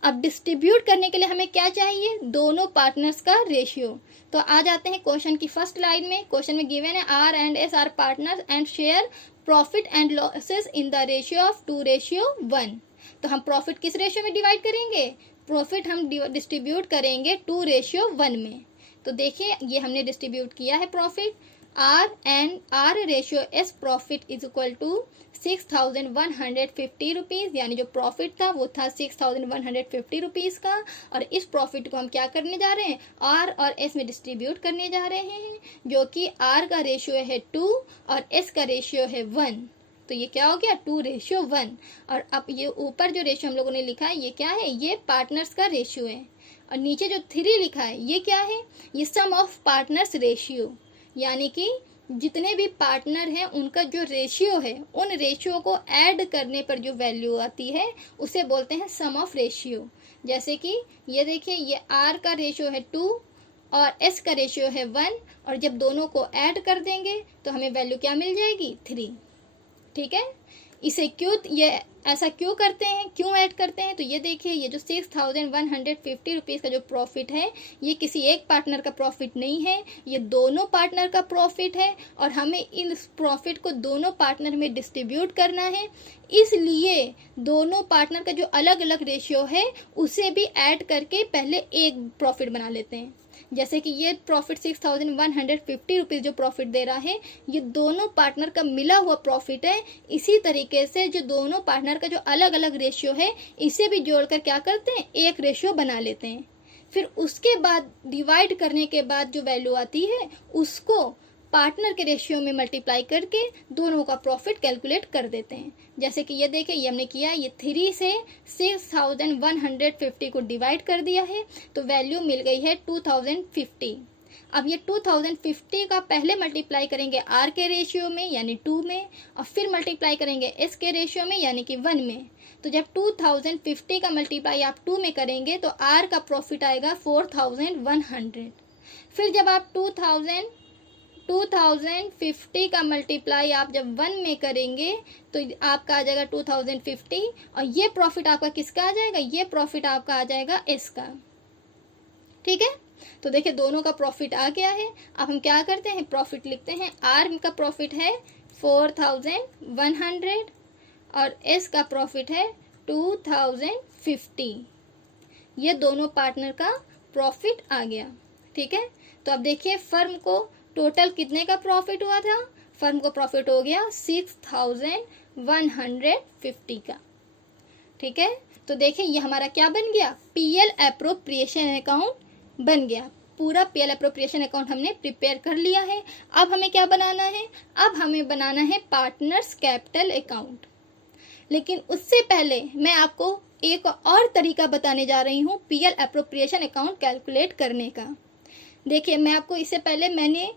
अब डिस्ट्रीब्यूट करने के लिए हमें क्या चाहिए, दोनों पार्टनर्स का रेशियो। तो आ जाते हैं क्वेश्चन की फर्स्ट लाइन में। क्वेश्चन में गिवन है R and S are partners and share profit and losses in the ratio of 2:1। तो हम प्रॉफिट किस रेशियो में डिवाइड करेंगे, प्रॉफिट हम डिस्ट्रीब्यूट करेंगे 2:1 में। तो देखिए ये हमने डिस्ट्रीब्यूट किया है profit, R and R ratio S profit is equal to 6150 rupees, यानी जो प्रॉफिट था वो था 6150 रुपीज़ का। और इस प्रॉफिट को हम क्या करने जा रहे हैं, आर और एस में डिस्ट्रीब्यूट करने जा रहे हैं, जो कि आर का रेशियो है 2 और एस का रेशियो है 1। तो ये क्या हो गया, 2:1। और अब ये ऊपर जो रेशियो हम लोगों ने लिखा है ये क्या है, ये पार्टनर्स का रेशियो है। और नीचे जो 3 लिखा है ये क्या है, ये सम ऑफ पार्टनर्स रेशियो, यानी कि जितने भी पार्टनर हैं उनका जो रेशियो है, उन रेशियो को ऐड करने पर जो वैल्यू आती है उसे बोलते हैं सम ऑफ रेशियो। जैसे कि ये देखिए, ये R का रेशियो है 2 और S का रेशियो है 1, और जब दोनों को ऐड कर देंगे तो हमें वैल्यू क्या मिल जाएगी, 3। ठीक है, इसे क्यों, ये ऐसा क्यों करते हैं, क्यों ऐड करते हैं, तो ये देखिए, ये जो 6150 रुपीज़ का जो प्रॉफिट है, ये किसी एक पार्टनर का प्रॉफिट नहीं है, ये दोनों पार्टनर का प्रॉफिट है, और हमें इन प्रॉफिट को दोनों पार्टनर में डिस्ट्रीब्यूट करना है। इसलिए दोनों पार्टनर का जो अलग अलग रेशियो है उसे भी ऐड करके पहले एक प्रॉफिट बना लेते हैं। जैसे कि ये प्रॉफिट 6150 रुपीज़ जो प्रॉफिट दे रहा है, ये दोनों पार्टनर का मिला हुआ प्रॉफिट है। इसी तरीके से जो दोनों पार्टनर का जो अलग अलग रेशियो है, इसे भी जोड़कर क्या करते हैं, एक रेशियो बना लेते हैं। फिर उसके बाद डिवाइड करने के बाद जो वैल्यू आती है उसको पार्टनर के रेशियो में मल्टीप्लाई करके दोनों का प्रॉफिट कैलकुलेट कर देते हैं। जैसे कि ये देखिए, ये हमने किया, ये 3 से 6150 को डिवाइड कर दिया है, तो वैल्यू मिल गई है 2050। अब ये 2050 का पहले मल्टीप्लाई करेंगे R के रेशियो में यानी 2 में, और फिर मल्टीप्लाई करेंगे S के रेशियो में यानी कि 1 में। तो जब 2050 का मल्टीप्लाई आप 2 में करेंगे तो R का प्रॉफिट आएगा 4100। फिर जब आप 2050 का मल्टीप्लाई आप जब 1 में करेंगे तो आपका आ जाएगा 2050, और ये प्रॉफिट आपका किसका आ जाएगा, ये प्रॉफिट आपका आ जाएगा S का। ठीक है, तो देखिए दोनों का प्रॉफिट आ गया है। अब हम क्या करते हैं, प्रॉफिट लिखते हैं। R का प्रॉफिट है 4100 और S का प्रॉफिट है 2050। ये दोनों पार्टनर का प्रॉफिट आ गया। ठीक है, तो अब देखिए फर्म को टोटल कितने का प्रॉफिट हुआ था, फर्म को प्रॉफिट हो गया 6150 का। ठीक है, तो देखिए ये हमारा क्या बन गया, PL एप्रोप्रिएशन अकाउंट बन गया। पूरा PL एप्रोप्रिएशन अकाउंट हमने प्रिपेयर कर लिया है। अब हमें क्या बनाना है, अब हमें बनाना है पार्टनर्स कैपिटल अकाउंट। लेकिन उससे पहले मैं आपको एक और तरीका बताने जा रही हूँ PL एप्रोप्रिएशन अकाउंट कैलकुलेट करने का। देखिए, मैं आपको इससे पहले मैंने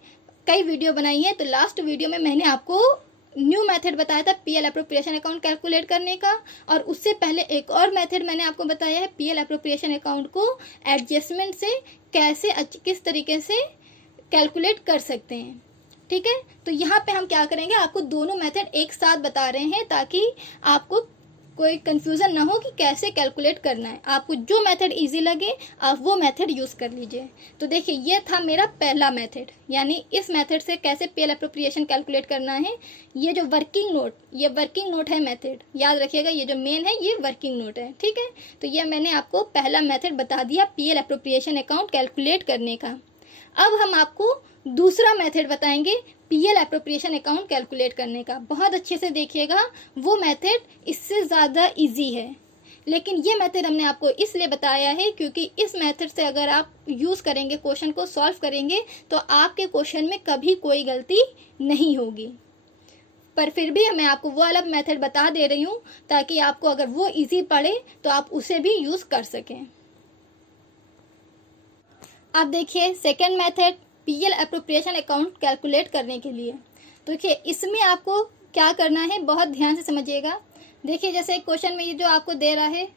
कई वीडियो बनाई है, तो लास्ट वीडियो में मैंने आपको न्यू मेथड बताया था PL एप्रोप्रिएशन अकाउंट कैलकुलेट करने का, और उससे पहले एक और मेथड मैंने आपको बताया है PL एप्रोप्रिएशन अकाउंट को एडजस्टमेंट से कैसे किस तरीके से कैलकुलेट कर सकते हैं। ठीक है, तो यहाँ पे हम क्या करेंगे, आपको दोनों मेथड एक साथ बता रहे हैं ताकि आपको कोई कंफ्यूजन ना हो कि कैसे कैलकुलेट करना है। आपको जो मेथड इजी लगे आप वो मेथड यूज़ कर लीजिए। तो देखिए, ये था मेरा पहला मेथड, यानी इस मेथड से कैसे PL एप्रोप्रिएशन कैलकुलेट करना है। ये जो वर्किंग नोट है मेथड, याद रखिएगा, ये जो मेन है ये वर्किंग नोट है। ठीक है, तो ये मैंने आपको पहला मेथड बता दिया PL एप्रोप्रिएशन अकाउंट कैलकुलेट करने का। अब हम आपको दूसरा मेथड बताएंगे PL एप्रोप्रिएशन अकाउंट कैलकुलेट करने का। बहुत अच्छे से देखिएगा, वो मेथड इससे ज़्यादा इजी है, लेकिन ये मेथड हमने आपको इसलिए बताया है क्योंकि इस मेथड से अगर आप यूज़ करेंगे, क्वेश्चन को सॉल्व करेंगे, तो आपके क्वेश्चन में कभी कोई गलती नहीं होगी। पर फिर भी मैं आपको वो वाला मेथड बता दे रही हूँ ताकि आपको अगर वो इजी पड़े तो आप उसे भी यूज़ कर सकें। अब देखिए second method PL appropriation account calculate करने के लिए। तो देखिए इसमें आपको क्या करना है, बहुत ध्यान से समझिएगा। देखिए जैसे क्वेश्चन में ये जो आपको दे रहा है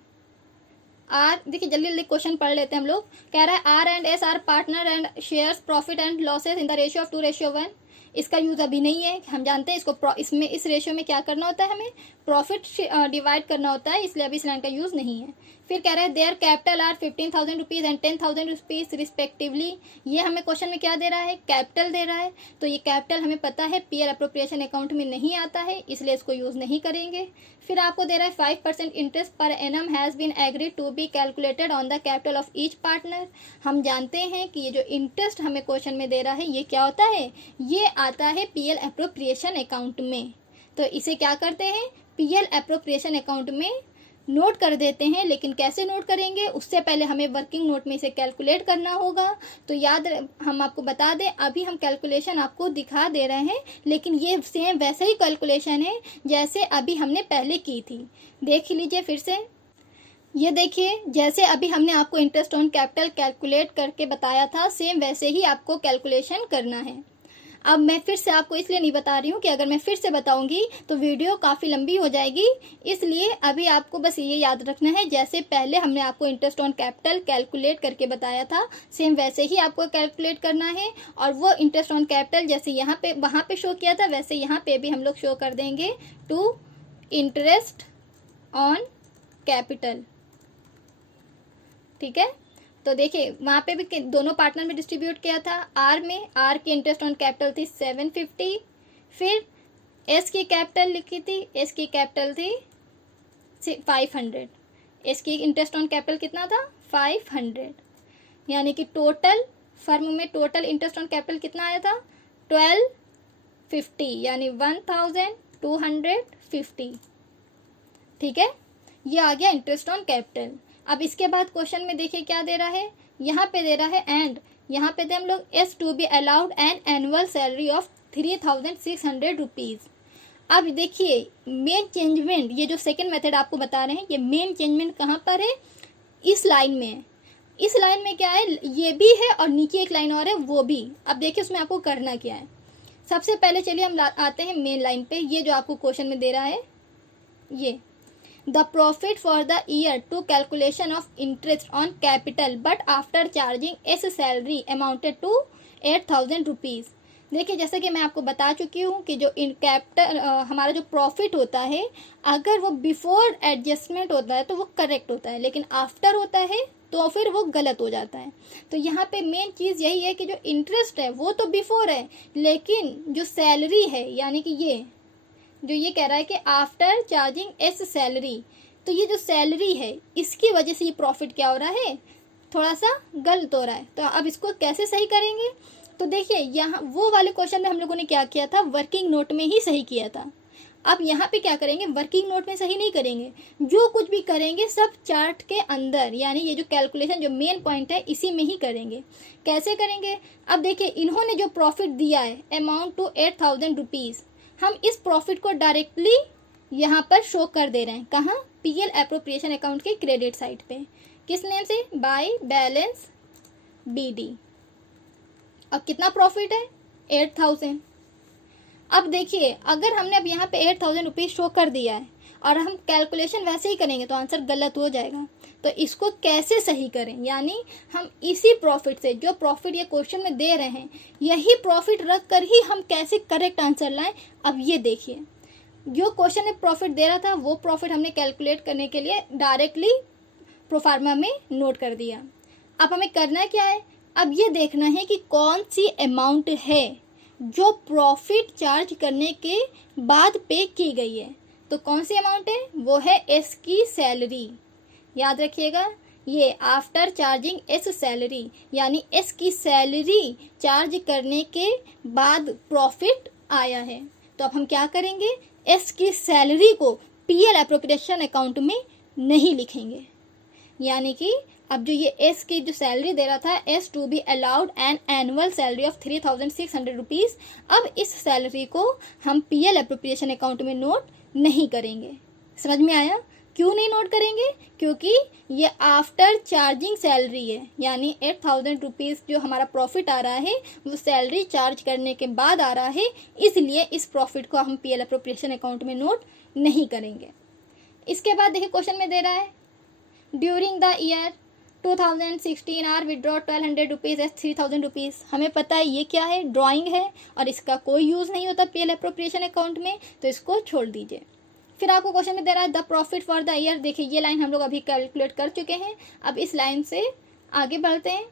आर, देखिए जल्दी जल्दी क्वेश्चन पढ़ लेते हैं हम लोग। कह रहा है R and S are partner and shares profit and losses in the ratio of 2:1। इसका यूज़ अभी नहीं है, हम जानते हैं इसको इसमें इस रेशियो में क्या करना होता है, हमें प्रॉफिट डिवाइड करना होता है, इसलिए अभी इस लाइन का यूज़ नहीं है। फिर कह रहा है there capital are 15,000 rupees and 10,000 rupees respectively. ये हमें क्वेश्चन में क्या दे रहा है, कैपिटल दे रहा है। तो ये कैपिटल हमें पता है PL एप्रोप्रिएशन अकाउंट में नहीं आता है, इसलिए इसको यूज़ नहीं करेंगे। फिर आपको दे रहा है 5% interest per annum has been agreed to be calculated on the capital of each partner. हम जानते हैं कि ये जो इंटरेस्ट हमें क्वेश्चन में दे रहा है ये क्या होता है, ये आता है PL एप्रोप्रिएशन अकाउंट में। तो इसे क्या करते हैं, PL एप्रोप्रिएशन अकाउंट में नोट कर देते हैं। लेकिन कैसे नोट करेंगे, उससे पहले हमें वर्किंग नोट में इसे कैलकुलेट करना होगा। तो याद हम आपको बता दें, अभी हम कैलकुलेशन आपको दिखा दे रहे हैं, लेकिन ये सेम वैसे ही कैलकुलेशन है जैसे अभी हमने पहले की थी। देख लीजिए फिर से। ये देखिए, जैसे अभी हमने आपको इंटरेस्ट ऑन कैपिटल कैलकुलेट करके बताया था, सेम वैसे ही आपको कैलकुलेशन करना है। अब मैं फिर से आपको इसलिए नहीं बता रही हूँ कि अगर मैं फिर से बताऊंगी तो वीडियो काफ़ी लंबी हो जाएगी, इसलिए अभी आपको बस ये याद रखना है, जैसे पहले हमने आपको इंटरेस्ट ऑन कैपिटल कैलकुलेट करके बताया था, सेम वैसे ही आपको कैलकुलेट करना है। और वो इंटरेस्ट ऑन कैपिटल जैसे यहाँ पे वहाँ पे शो किया था, वैसे यहाँ पे भी हम लोग शो कर देंगे टू इंटरेस्ट ऑन कैपिटल। ठीक है, तो देखिए वहाँ पे भी दोनों पार्टनर में डिस्ट्रीब्यूट किया था। आर में, आर की इंटरेस्ट ऑन कैपिटल थी 750, फिर एस की कैपिटल लिखी थी, एस की कैपिटल थी 500, एस की इंटरेस्ट ऑन कैपिटल कितना था 500, यानी कि टोटल फर्म में टोटल इंटरेस्ट ऑन कैपिटल कितना आया था 1250, यानी 1250। ठीक है, ये आ गया इंटरेस्ट ऑन कैपिटल। अब इसके बाद क्वेश्चन में देखिए क्या दे रहा है, यहाँ पे दे रहा है एंड यहाँ पे दे हम लोग S to be allowed an annual salary of 3600 rupees. अब देखिए मेन चेंजमेंट, ये जो सेकंड मेथड आपको बता रहे हैं, ये मेन चेंजमेंट कहाँ पर है, इस लाइन में। इस लाइन में क्या है, ये भी है और नीचे एक लाइन और है वो भी। अब देखिए उसमें आपको करना क्या है। सबसे पहले चलिए हम आते हैं मेन लाइन पे। ये जो आपको क्वेश्चन में दे रहा है, ये the profit for the year to calculation of interest on capital but after charging S salary amounted to 8000 rupees। देखिए जैसे कि मैं आपको बता चुकी हूँ कि जो इन कैपिटल हमारा जो प्रॉफिट होता है, अगर वो बिफोर एडजस्टमेंट होता है तो वो करेक्ट होता है, लेकिन आफ्टर होता है तो फिर वो गलत हो जाता है। तो यहाँ पे मेन चीज़ यही है कि जो इंटरेस्ट है वो तो बिफोर है, लेकिन जो सैलरी है यानी कि ये कह रहा है कि आफ्टर चार्जिंग एस सैलरी, तो ये जो सैलरी है इसकी वजह से ये प्रॉफिट क्या हो रहा है, थोड़ा सा गलत हो रहा है। तो अब इसको कैसे सही करेंगे, तो देखिए यहाँ वो वाले क्वेश्चन में हम लोगों ने क्या किया था, वर्किंग नोट में ही सही किया था। अब यहाँ पे क्या करेंगे, वर्किंग नोट में सही नहीं करेंगे, जो कुछ भी करेंगे सब चार्ट के अंदर, यानी ये जो कैलकुलेशन जो मेन पॉइंट है इसी में ही करेंगे। कैसे करेंगे, अब देखिए इन्होंने जो प्रॉफिट दिया है अमाउंट टू 8000 रुपीज़, हम इस प्रॉफिट को डायरेक्टली यहाँ पर शो कर दे रहे हैं। कहाँ, पीएल एप्रोप्रिएशन अकाउंट के क्रेडिट साइड पे। किस नेम से, बाय बैलेंस बीडी। अब कितना प्रॉफिट है 8000। अब देखिए अगर हमने अब यहाँ पे 8000 रुपीज़ शो कर दिया है और हम कैलकुलेशन वैसे ही करेंगे तो आंसर गलत हो जाएगा। तो इसको कैसे सही करें, यानी हम इसी प्रॉफिट से, जो प्रॉफिट ये क्वेश्चन में दे रहे हैं, यही प्रॉफिट रख कर ही हम कैसे करेक्ट आंसर लाएं। अब ये देखिए जो क्वेश्चन में प्रॉफिट दे रहा था वो प्रॉफिट हमने कैलकुलेट करने के लिए डायरेक्टली प्रोफार्मा में नोट कर दिया। अब हमें करना क्या है, अब ये देखना है कि कौन सी अमाउंट है जो प्रॉफिट चार्ज करने के बाद पे की गई है। तो कौन सी अमाउंट है, वो है एस की सैलरी। याद रखिएगा, ये आफ्टर चार्जिंग एस सैलरी, यानी एस की सैलरी चार्ज करने के बाद प्रॉफिट आया है। तो अब हम क्या करेंगे, एस की सैलरी को पीएल एप्रोप्रिएशन अकाउंट में नहीं लिखेंगे, यानी कि अब जो ये एस की जो सैलरी दे रहा था, S to be allowed an annual salary of 3600 rupees, अब इस सैलरी को हम पीएल एप्रोप्रिएशन अकाउंट में नोट नहीं करेंगे। समझ में आया, क्यों नहीं नोट करेंगे, क्योंकि ये आफ्टर चार्जिंग सैलरी है, यानी 8000 रुपीज़ जो हमारा प्रॉफिट आ रहा है वो सैलरी चार्ज करने के बाद आ रहा है, इसलिए इस प्रॉफिट को हम पीएल एप्रोप्रिएशन अकाउंट में नोट नहीं करेंगे। इसके बाद देखिए क्वेश्चन में दे रहा है, during the year 2016 R withdraw 1200 rupees S 3000 rupees. हमें पता है ये क्या है, ड्राइंग है और इसका कोई यूज़ नहीं होता पीएल एप्रोप्रिएशन अकाउंट में, तो इसको छोड़ दीजिए। फिर आपको क्वेश्चन में दे रहा है the profit for the year. देखिए ये लाइन हम लोग अभी कैलकुलेट कर चुके हैं, अब इस लाइन से आगे बढ़ते हैं।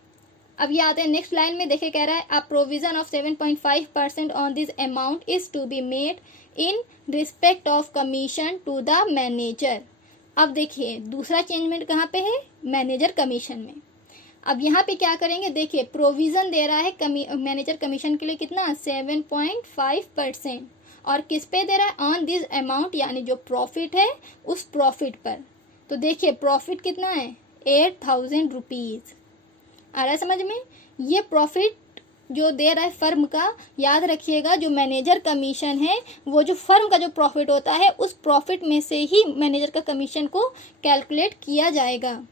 अब ये आते हैं नेक्स्ट लाइन में, देखिए कह रहा है a provision of 7.5% on this amount is to be made in respect of commission to the manager. अब देखिए दूसरा चेंजमेंट कहाँ पे है, मैनेजर कमीशन में। अब यहाँ पे क्या करेंगे, देखिए प्रोविज़न दे रहा है मैनेजर कमीशन के लिए कितना 7.5%, और किस पे दे रहा है, ऑन दिस अमाउंट, यानी जो प्रॉफिट है उस प्रॉफिट पर। तो देखिए प्रॉफिट कितना है 8000 रुपीज़। आ रहा है समझ में, ये प्रॉफिट जो दे रहा है फर्म का, याद रखिएगा जो मैनेजर कमीशन है वो जो फर्म का जो प्रॉफिट होता है उस प्रॉफिट में से ही मैनेजर का कमीशन को कैलकुलेट किया जाएगा,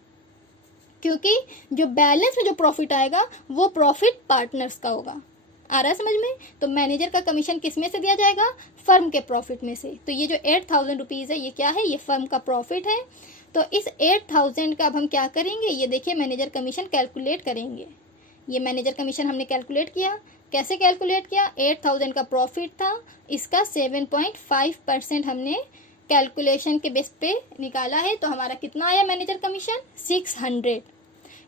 क्योंकि जो बैलेंस में जो प्रॉफिट आएगा वो प्रॉफिट पार्टनर्स का होगा। आ रहा है समझ में? तो मैनेजर का कमीशन किस में से दिया जाएगा? फर्म के प्रॉफिट में से। तो ये जो 8,000 रुपीज़ है ये क्या है? ये फर्म का प्रॉफिट है। तो इस 8,000 का अब हम क्या करेंगे? ये देखिए मैनेजर कमीशन कैलकुलेट करेंगे। ये मैनेजर कमीशन हमने कैलकुलेट किया। कैसे कैलकुलेट किया? 8,000 का प्रॉफिट था, इसका 7.5% हमने कैलकुलेशन के बेस पे निकाला है। तो हमारा कितना आया मैनेजर कमीशन? 600।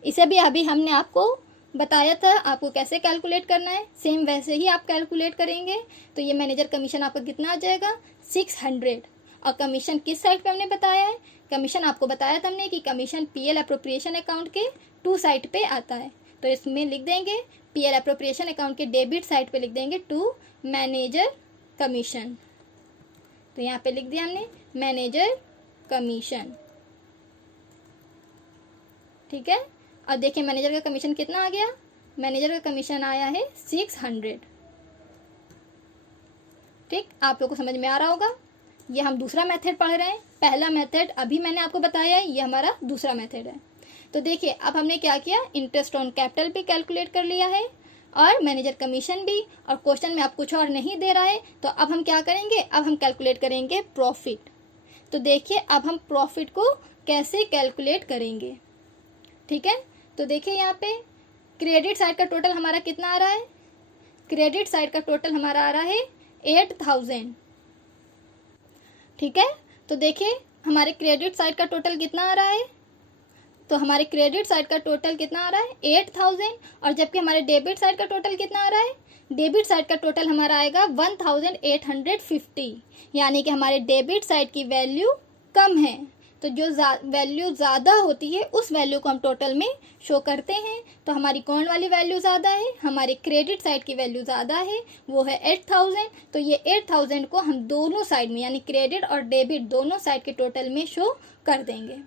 इसे भी अभी हमने आपको बताया था आपको कैसे कैलकुलेट करना है, सेम वैसे ही आप कैलकुलेट करेंगे। तो ये मैनेजर कमीशन आपका कितना आ जाएगा? 600। और कमीशन किस साइड पे हमने बताया है? कमीशन आपको बताया था हमने कि कमीशन पीएल अप्रोप्रिएशन अकाउंट के 2 साइड पे आता है। तो इसमें लिख देंगे पीएल अप्रोप्रिएशन अकाउंट के डेबिट साइड पे लिख देंगे 2 मैनेजर कमीशन। तो यहाँ पे लिख दिया हमने मैनेजर कमीशन, ठीक है। और देखिए मैनेजर का कमीशन कितना आ गया? मैनेजर का कमीशन आया है 600। ठीक, आप लोग को समझ में आ रहा होगा। ये हम दूसरा मेथड पढ़ रहे हैं। पहला मेथड अभी मैंने आपको बताया है, ये हमारा दूसरा मेथड है। तो देखिए अब हमने क्या किया, इंटरेस्ट ऑन कैपिटल भी कैलकुलेट कर लिया है और मैनेजर कमीशन भी, और क्वेश्चन में आप कुछ और नहीं दे रहा है। तो अब हम क्या करेंगे, अब हम कैलकुलेट करेंगे प्रॉफिट। तो देखिए अब हम प्रॉफिट को कैसे कैलकुलेट करेंगे, ठीक है। तो देखिए यहाँ पे क्रेडिट साइड का टोटल हमारा कितना आ रहा है? क्रेडिट साइड का टोटल हमारा आ रहा है 8,000, ठीक है। तो देखिए हमारे क्रेडिट साइड का टोटल कितना आ रहा है? तो हमारे क्रेडिट साइड का टोटल कितना आ रहा है? 8,000। और जबकि हमारे डेबिट साइड का टोटल कितना आ रहा है? डेबिट साइड का टोटल हमारा आएगा 1,850, यानी कि हमारे डेबिट साइड की वैल्यू कम है। तो जो वैल्यू ज़्यादा होती है उस वैल्यू को हम टोटल में शो करते हैं। तो हमारी कौन वाली वैल्यू ज़्यादा है? हमारी क्रेडिट साइड की वैल्यू ज़्यादा है, वो है 8,000। तो ये 8,000 को हम दोनों साइड में यानी क्रेडिट और डेबिट दोनों साइड के टोटल में शो कर देंगे।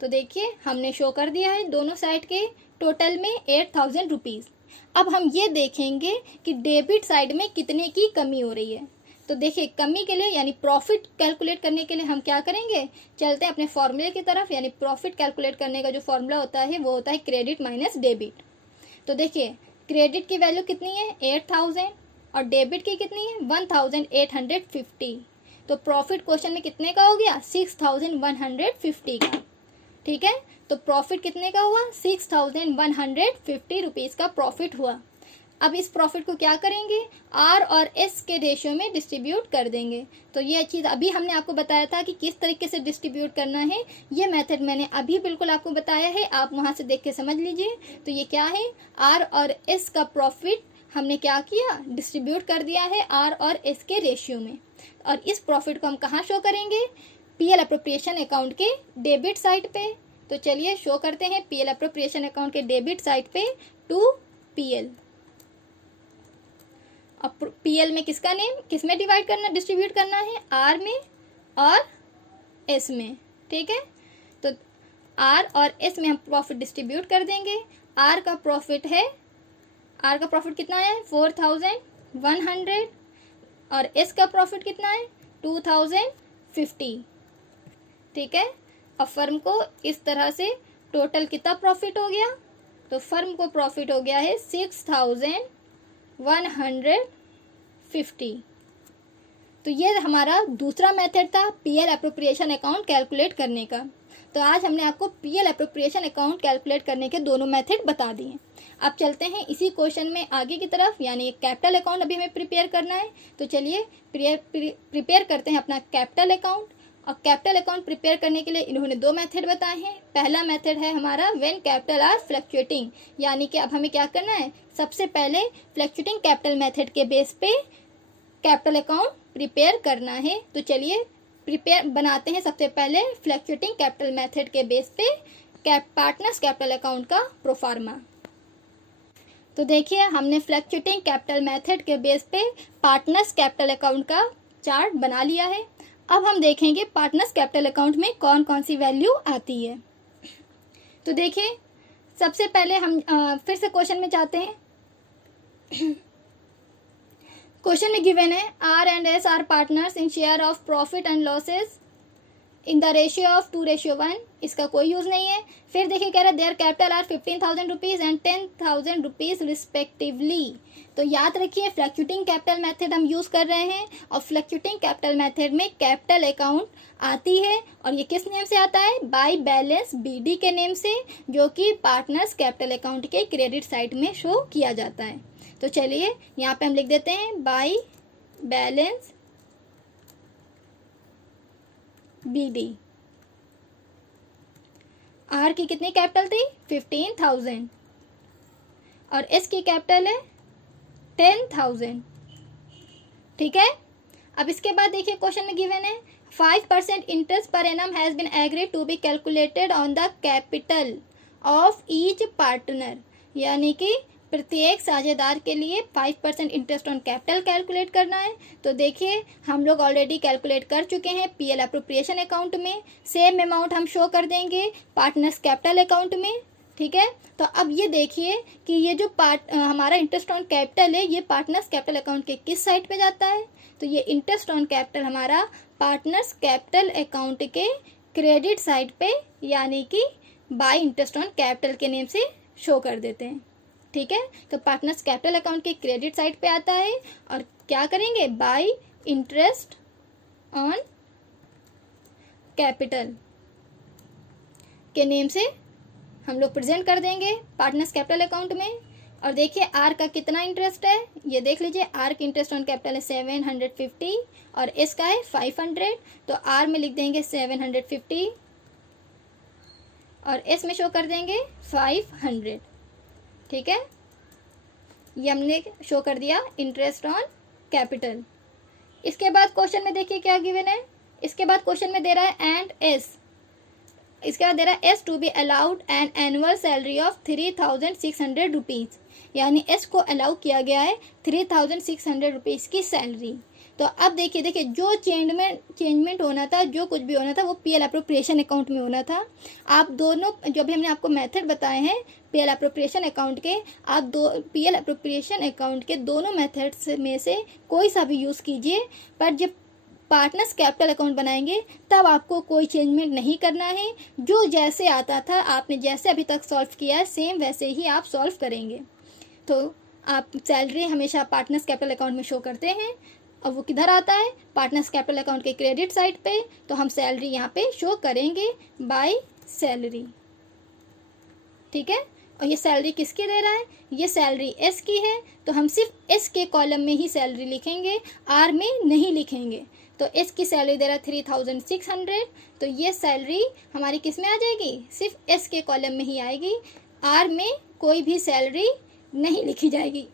तो देखिए हमने शो कर दिया है दोनों साइड के टोटल में 8,000 रुपीज़। अब हम ये देखेंगे कि डेबिट साइड में कितने की कमी हो रही है। तो देखिए कमी के लिए यानी प्रॉफिट कैलकुलेट करने के लिए हम क्या करेंगे, चलते हैं अपने फॉर्मूले की तरफ। यानी प्रॉफिट कैलकुलेट करने का जो फॉर्मूला होता है वो होता है क्रेडिट माइनस डेबिट। तो देखिए क्रेडिट की वैल्यू कितनी है? 8,000 और डेबिट की कितनी है? 1,850। तो प्रॉफिट क्वेश्चन में कितने का हो गया? 6,150 का, ठीक है। तो प्रॉफिट कितने का हुआ? 6,150 रुपीज़ का प्रॉफिट हुआ। अब इस प्रॉफिट को क्या करेंगे? आर और एस के रेशियो में डिस्ट्रीब्यूट कर देंगे। तो ये चीज़ अभी हमने आपको बताया था कि किस तरीके से डिस्ट्रीब्यूट करना है। ये मेथड मैंने अभी बिल्कुल आपको बताया है, आप वहाँ से देख के समझ लीजिए। तो ये क्या है? आर और एस का प्रॉफिट हमने क्या किया? डिस्ट्रीब्यूट कर दिया है आर और एस के रेशियो में। और इस प्रॉफिट को हम कहाँ शो करेंगे? पीएल अप्रोप्रिएशन अकाउंट के डेबिट साइड पे। तो चलिए शो करते हैं पीएल अप्रोप्रिएशन अकाउंट के डेबिट साइड पे 2 पीएल। अब पीएल में किसका नेम किस में डिवाइड करना, डिस्ट्रीब्यूट करना है? आर में और एस में, ठीक है। तो आर और एस में हम प्रॉफिट डिस्ट्रीब्यूट कर देंगे। आर का प्रॉफिट कितना है? 4,100 और एस का प्रॉफिट कितना है? 2,050, ठीक है। अब फर्म को इस तरह से टोटल कितना प्रॉफिट हो गया? तो फर्म को प्रॉफिट हो गया है 6,150। तो ये हमारा दूसरा मेथड था पीएल अप्रोप्रिएशन अकाउंट कैलकुलेट करने का। तो आज हमने आपको पीएल अप्रोप्रिएशन अकाउंट कैलकुलेट करने के दोनों मेथड बता दिए। अब चलते हैं इसी क्वेश्चन में आगे की तरफ, यानी कैपिटल अकाउंट अभी हमें प्रिपेयर करना है। तो चलिए प्रिपेयर करते हैं अपना कैपिटल अकाउंट। और कैपिटल अकाउंट प्रिपेयर करने के लिए इन्होंने 2 मेथड बताए हैं। पहला मेथड है हमारा व्हेन कैपिटल आर फ्लक्चुएटिंग, यानी कि अब हमें क्या करना है, सबसे पहले फ्लक्चुएटिंग कैपिटल मेथड के बेस पे कैपिटल अकाउंट प्रिपेयर करना है। तो चलिए प्रिपेयर बनाते हैं सबसे पहले फ्लक्चुएटिंग कैपिटल मेथड के बेस पे पार्टनर्स कैपिटल अकाउंट का प्रोफार्मा। तो देखिए हमने फ्लक्चुएटिंग कैपिटल मेथड के बेस पे पार्टनर्स कैपिटल अकाउंट का चार्ट बना लिया है। अब हम देखेंगे पार्टनर्स कैपिटल अकाउंट में कौन कौन सी वैल्यू आती है। तो देखिए सबसे पहले हम फिर से क्वेश्चन में जाते हैं। क्वेश्चन में गिवन है R and S are partners in share of profit and losses in the ratio of 2:1। इसका कोई यूज नहीं है। फिर देखिए कह रहा है there capital are 15,000 rupees and 10,000 rupees respectively. तो याद रखिए फ्लक्चुएटिंग कैपिटल मेथड हम यूज कर रहे हैं और फ्लक्चुएटिंग कैपिटल मेथड में कैपिटल अकाउंट आती है और ये किस नेम से आता है, बाय बैलेंस BD के नेम से, जो कि पार्टनर्स कैपिटल अकाउंट के क्रेडिट साइड में शो किया जाता है। तो चलिए यहाँ पे हम लिख देते हैं बाय बैलेंस BD। आर की कितनी कैपिटल थी, 15,000 और एस की कैपिटल है 10,000। ठीक है। अब इसके बाद देखिए क्वेश्चन में गिवन है 5% interest per annum has been agreed to be calculated on the capital of each partner, यानी कि प्रत्येक साझेदार के लिए 5% इंटरेस्ट ऑन कैपिटल कैलकुलेट करना है। तो देखिए हम लोग ऑलरेडी कैलकुलेट कर चुके हैं PL अप्रोप्रिएशन अकाउंट में। सेम अमाउंट हम शो कर देंगे पार्टनर्स कैपिटल अकाउंट में। ठीक है। तो अब ये देखिए कि ये जो हमारा इंटरेस्ट ऑन कैपिटल है ये पार्टनर्स कैपिटल अकाउंट के किस साइड पे जाता है, तो ये इंटरेस्ट ऑन कैपिटल हमारा पार्टनर्स कैपिटल अकाउंट के क्रेडिट साइड पे, यानी कि बाय इंटरेस्ट ऑन कैपिटल के नेम से शो कर देते हैं। ठीक है। तो पार्टनर्स कैपिटल अकाउंट के क्रेडिट साइड पे आता है और क्या करेंगे, बाय इंटरेस्ट ऑन कैपिटल के नेम से हम लोग प्रेजेंट कर देंगे पार्टनर्स कैपिटल अकाउंट में। और देखिए आर का कितना इंटरेस्ट है, ये देख लीजिए। आर की इंटरेस्ट ऑन कैपिटल है 750 और एस का है 500। तो आर में लिख देंगे 750 और एस में शो कर देंगे 500। ठीक है। ये हमने शो कर दिया इंटरेस्ट ऑन कैपिटल। इसके बाद क्वेश्चन में देखिए क्या गिवन है। इसके बाद क्वेश्चन में दे रहा है एंड एस, इसके बाद दे रहा है S to be allowed an annual salary of 3,600 rupees, यानी एस को अलाउ किया गया है 3,600 रुपीज़ की सैलरी। तो अब देखिए जो चेंजमेंट होना था, जो कुछ भी होना था वो PL अप्रोप्रिएशन अकाउंट में होना था। आप दोनों जो भी हमने आपको मेथड बताए हैं PL अप्रोप्रिएशन अकाउंट के, आप PL अप्रोप्रिएशन अकाउंट के दोनों मेथड्स में से कोई सा भी यूज़ कीजिए, पर जब पार्टनर्स कैपिटल अकाउंट बनाएंगे तब आपको कोई चेंजमेंट नहीं करना है। जो जैसे आता था, आपने जैसे अभी तक सॉल्व किया है सेम वैसे ही आप सॉल्व करेंगे। तो आप सैलरी हमेशा पार्टनर्स कैपिटल अकाउंट में शो करते हैं और वो किधर आता है, पार्टनर्स कैपिटल अकाउंट के क्रेडिट साइड पे। तो हम सैलरी यहाँ पे शो करेंगे बाय सैलरी। ठीक है। और ये सैलरी किसकी दे रहा है, ये सैलरी एस की है, तो हम सिर्फ एस के कॉलम में ही सैलरी लिखेंगे, आर में नहीं लिखेंगे। तो एस की सैलरी दे रहा है 3,600, तो ये सैलरी हमारी किस में आ जाएगी, सिर्फ एस के कॉलम में ही आएगी, आर में कोई भी सैलरी नहीं लिखी जाएगी।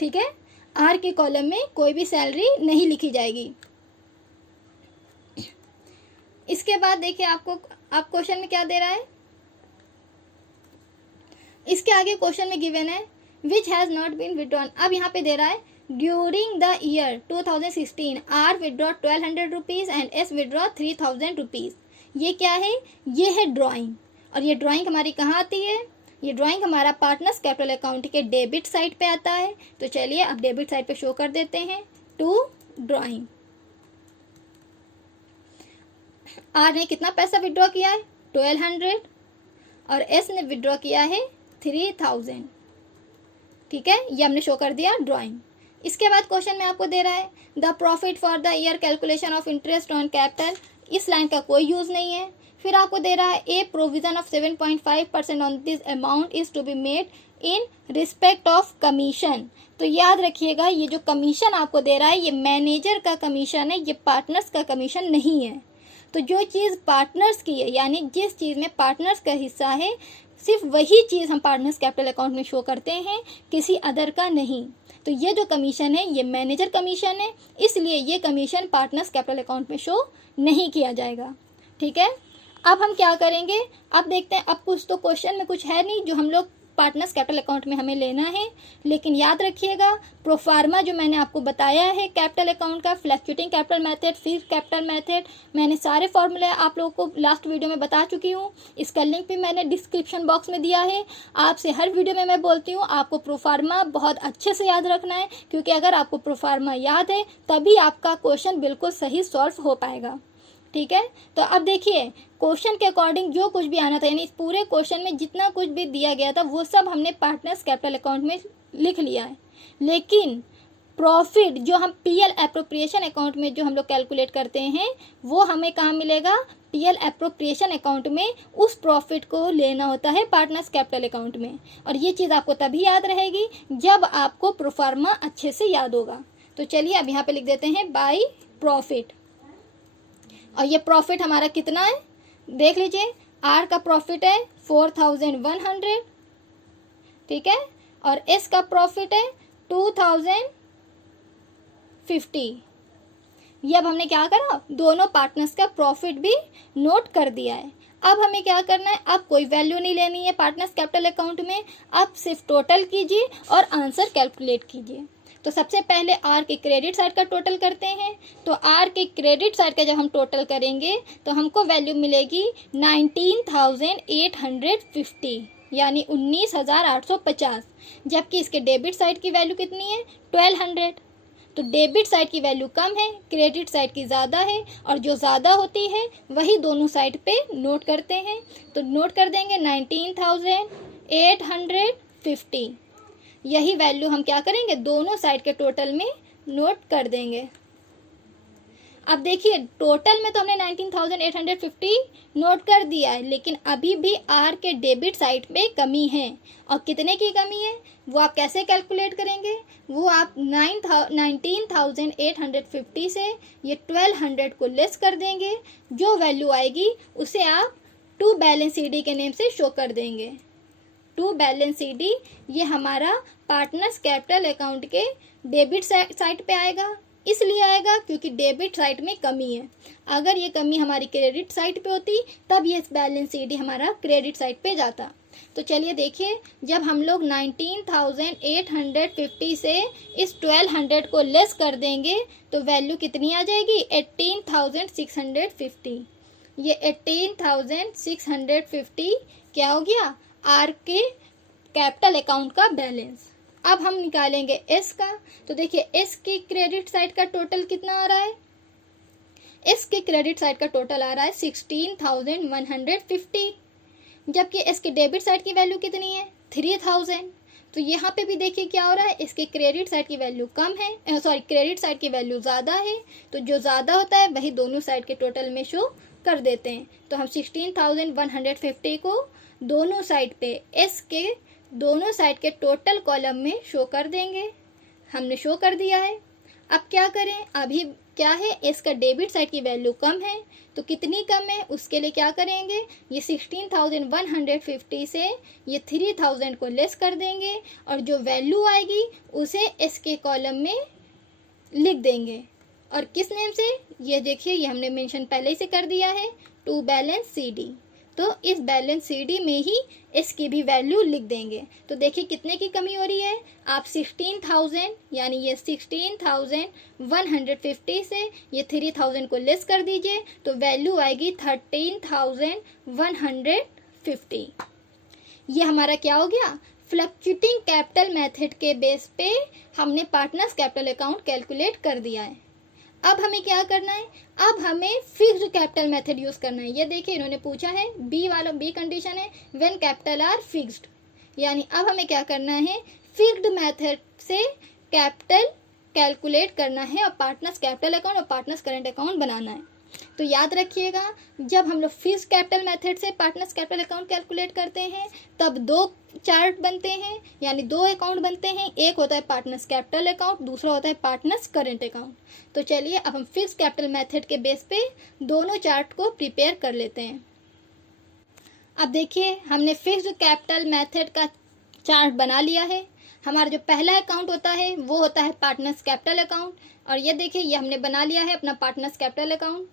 ठीक है। आर के कॉलम में कोई भी सैलरी नहीं लिखी जाएगी। इसके बाद देखिए आप क्वेश्चन में क्या दे रहा है। इसके आगे क्वेश्चन में गिवन है which has not been withdrawn. अब यहाँ पे दे रहा है during the year 2016 R withdraw 1,200 rupees and S withdraw 3,000 rupees. ये क्या है, ये है ड्राइंग। और ये ड्राइंग हमारी कहाँ आती है, ये ड्राइंग हमारा पार्टनर्स कैपिटल अकाउंट के डेबिट साइड पे आता है। तो चलिए अब डेबिट साइड पे शो कर देते हैं टू ड्राइंग। आर ने कितना पैसा विड्रॉ किया है, 1,200 और एस ने विड्रॉ किया है 3,000। ठीक है। ये हमने शो कर दिया ड्राइंग। इसके बाद क्वेश्चन में आपको दे रहा है the profit for the year calculation of interest on capital. इस लाइन का कोई यूज नहीं है। फिर आपको दे रहा है a provision of 7.5% on this amount is to be made in respect of commission. तो याद रखिएगा ये जो कमीशन आपको दे रहा है ये मैनेजर का कमीशन है, ये पार्टनर्स का कमीशन नहीं है। तो जो चीज़ पार्टनर्स की है, यानी जिस चीज़ में पार्टनर्स का हिस्सा है, सिर्फ वही चीज़ हम पार्टनर्स कैपिटल अकाउंट में शो करते हैं, किसी अदर का नहीं। तो ये जो कमीशन है ये मैनेजर कमीशन है, इसलिए ये कमीशन पार्टनर्स कैपिटल अकाउंट में शो नहीं किया जाएगा। ठीक है। अब हम क्या करेंगे, अब देखते हैं। अब कुछ तो क्वेश्चन में कुछ है नहीं जो हम लोग पार्टनर्स कैपिटल अकाउंट में हमें लेना है। लेकिन याद रखिएगा, प्रोफार्मा जो मैंने आपको बताया है कैपिटल अकाउंट का, fluctuating capital method, fixed capital method, मैंने सारे फॉर्मूले आप लोगों को लास्ट वीडियो में बता चुकी हूँ। इसका लिंक भी मैंने डिस्क्रिप्शन बॉक्स में दिया है। आपसे हर वीडियो में मैं बोलती हूँ आपको प्रोफार्मा बहुत अच्छे से याद रखना है, क्योंकि अगर आपको प्रोफार्मा याद है तभी आपका क्वेश्चन बिल्कुल सही सॉल्व हो पाएगा। ठीक है, तो अब देखिए क्वेश्चन के अकॉर्डिंग जो कुछ भी आना था, यानी इस पूरे क्वेश्चन में जितना कुछ भी दिया गया था वो सब हमने पार्टनर्स कैपिटल अकाउंट में लिख लिया है। लेकिन प्रॉफिट जो हम पीएल एप्रोप्रिएशन अकाउंट में जो हम लोग कैलकुलेट करते हैं वो हमें कहाँ मिलेगा, पीएल एप्रोप्रिएशन अकाउंट में। उस प्रॉफिट को लेना होता है पार्टनर्स कैपिटल अकाउंट में। और ये चीज़ आपको तभी याद रहेगी जब आपको प्रोफार्मा अच्छे से याद होगा। तो चलिए अब यहाँ पे लिख देते हैं बाय प्रॉफिट। और ये प्रॉफिट हमारा कितना है देख लीजिए, आर का प्रॉफिट है 4100, ठीक है, और एस का प्रॉफिट है 2050। ये अब हमने क्या करा, दोनों पार्टनर्स का प्रॉफिट भी नोट कर दिया है। अब हमें क्या करना है, अब कोई वैल्यू नहीं लेनी है पार्टनर्स कैपिटल अकाउंट में, अब सिर्फ टोटल कीजिए और आंसर कैलकुलेट कीजिए। तो सबसे पहले आर के क्रेडिट साइड का टोटल करते हैं। तो आर के क्रेडिट साइड का जब हम टोटल करेंगे तो हमको वैल्यू मिलेगी 19,850, यानी 19,850। जबकि इसके डेबिट साइड की वैल्यू कितनी है, 1200। तो डेबिट साइड की वैल्यू कम है, क्रेडिट साइड की ज़्यादा है, और जो ज़्यादा होती है वही दोनों साइड पे नोट करते हैं। तो नोट कर देंगे 19,850। यही वैल्यू हम क्या करेंगे, दोनों साइड के टोटल में नोट कर देंगे। अब देखिए टोटल में तो हमने 19,850 नोट कर दिया है, लेकिन अभी भी आर के डेबिट साइड में कमी है। और कितने की कमी है वो आप कैसे कैलकुलेट करेंगे, वो आप 19,850 से ये 1200 को लेस कर देंगे। जो वैल्यू आएगी उसे आप टू बैलेंस सीडी के नेम से शो कर देंगे। टू बैलेंस सीडी ये हमारा पार्टनर्स कैपिटल अकाउंट के डेबिट साइड पे आएगा। इसलिए आएगा क्योंकि डेबिट साइड में कमी है। अगर ये कमी हमारी क्रेडिट साइड पे होती तब ये बैलेंस सीडी हमारा क्रेडिट साइड पे जाता। तो चलिए देखिए, जब हम लोग 19,850 से इस 1200 को लेस कर देंगे तो वैल्यू कितनी आ जाएगी, 18,650। ये 18,650 क्या हो गया, आर के कैपिटल अकाउंट का बैलेंस। अब हम निकालेंगे एस का। तो देखिए एस की क्रेडिट साइड का टोटल कितना आ रहा है, एस के क्रेडिट साइड का टोटल आ रहा है 16,150। जबकि एस के डेबिट साइड की वैल्यू कितनी है, 3,000। तो यहाँ पे भी देखिए क्या हो रहा है, इसके क्रेडिट साइड की वैल्यू कम है, क्रेडिट साइड की वैल्यू ज़्यादा है। तो जो ज़्यादा होता है वही दोनों साइड के टोटल में शो कर देते हैं। तो हम 16,150 को दोनों साइड पे एस के दोनों साइड के टोटल कॉलम में शो कर देंगे। हमने शो कर दिया है। अब क्या करें, अभी क्या है, इसका डेबिट साइड की वैल्यू कम है। तो कितनी कम है उसके लिए क्या करेंगे, ये 16,150 से ये 3,000 को लेस कर देंगे और जो वैल्यू आएगी उसे एस के कॉलम में लिख देंगे। और किस नेम से, ये देखिए ये हमने मेंशन पहले ही से कर दिया है, टू बैलेंस सीडी। तो इस बैलेंस सीडी में ही इसकी भी वैल्यू लिख देंगे। तो देखिए कितने की कमी हो रही है, आप 16,000 यानी ये 16,150 से ये 3,000 को लेस कर दीजिए तो वैल्यू आएगी 13,150। ये हमारा क्या हो गया, फ्लक्चुएटिंग कैपिटल मेथड के बेस पे हमने पार्टनर्स कैपिटल अकाउंट कैलकुलेट कर दिया है। अब हमें क्या करना है, अब हमें फिक्स्ड कैपिटल मेथड यूज करना है। ये देखिए इन्होंने पूछा है बी कंडीशन है व्हेन कैपिटल आर फिक्स्ड, यानी अब हमें क्या करना है, फिक्स्ड मेथड से कैपिटल कैलकुलेट करना है और पार्टनर्स कैपिटल अकाउंट और पार्टनर्स करंट अकाउंट बनाना है। तो याद रखिएगा, जब हम लोग फिक्स्ड कैपिटल मेथड से पार्टनर्स कैपिटल अकाउंट कैलकुलेट करते हैं तब दो चार्ट बनते हैं, यानी दो अकाउंट बनते हैं। एक होता है पार्टनर्स कैपिटल अकाउंट, दूसरा होता है पार्टनर्स करंट अकाउंट। तो चलिए अब हम फिक्स्ड कैपिटल मेथड के बेस पे दोनों चार्ट को प्रिपेयर कर लेते हैं। अब देखिए हमने फिक्स्ड कैपिटल मेथड का चार्ट बना लिया है। हमारा जो पहला अकाउंट होता है वो होता है पार्टनर्स कैपिटल अकाउंट, और ये देखिए ये हमने बना लिया है अपना पार्टनर्स कैपिटल अकाउंट,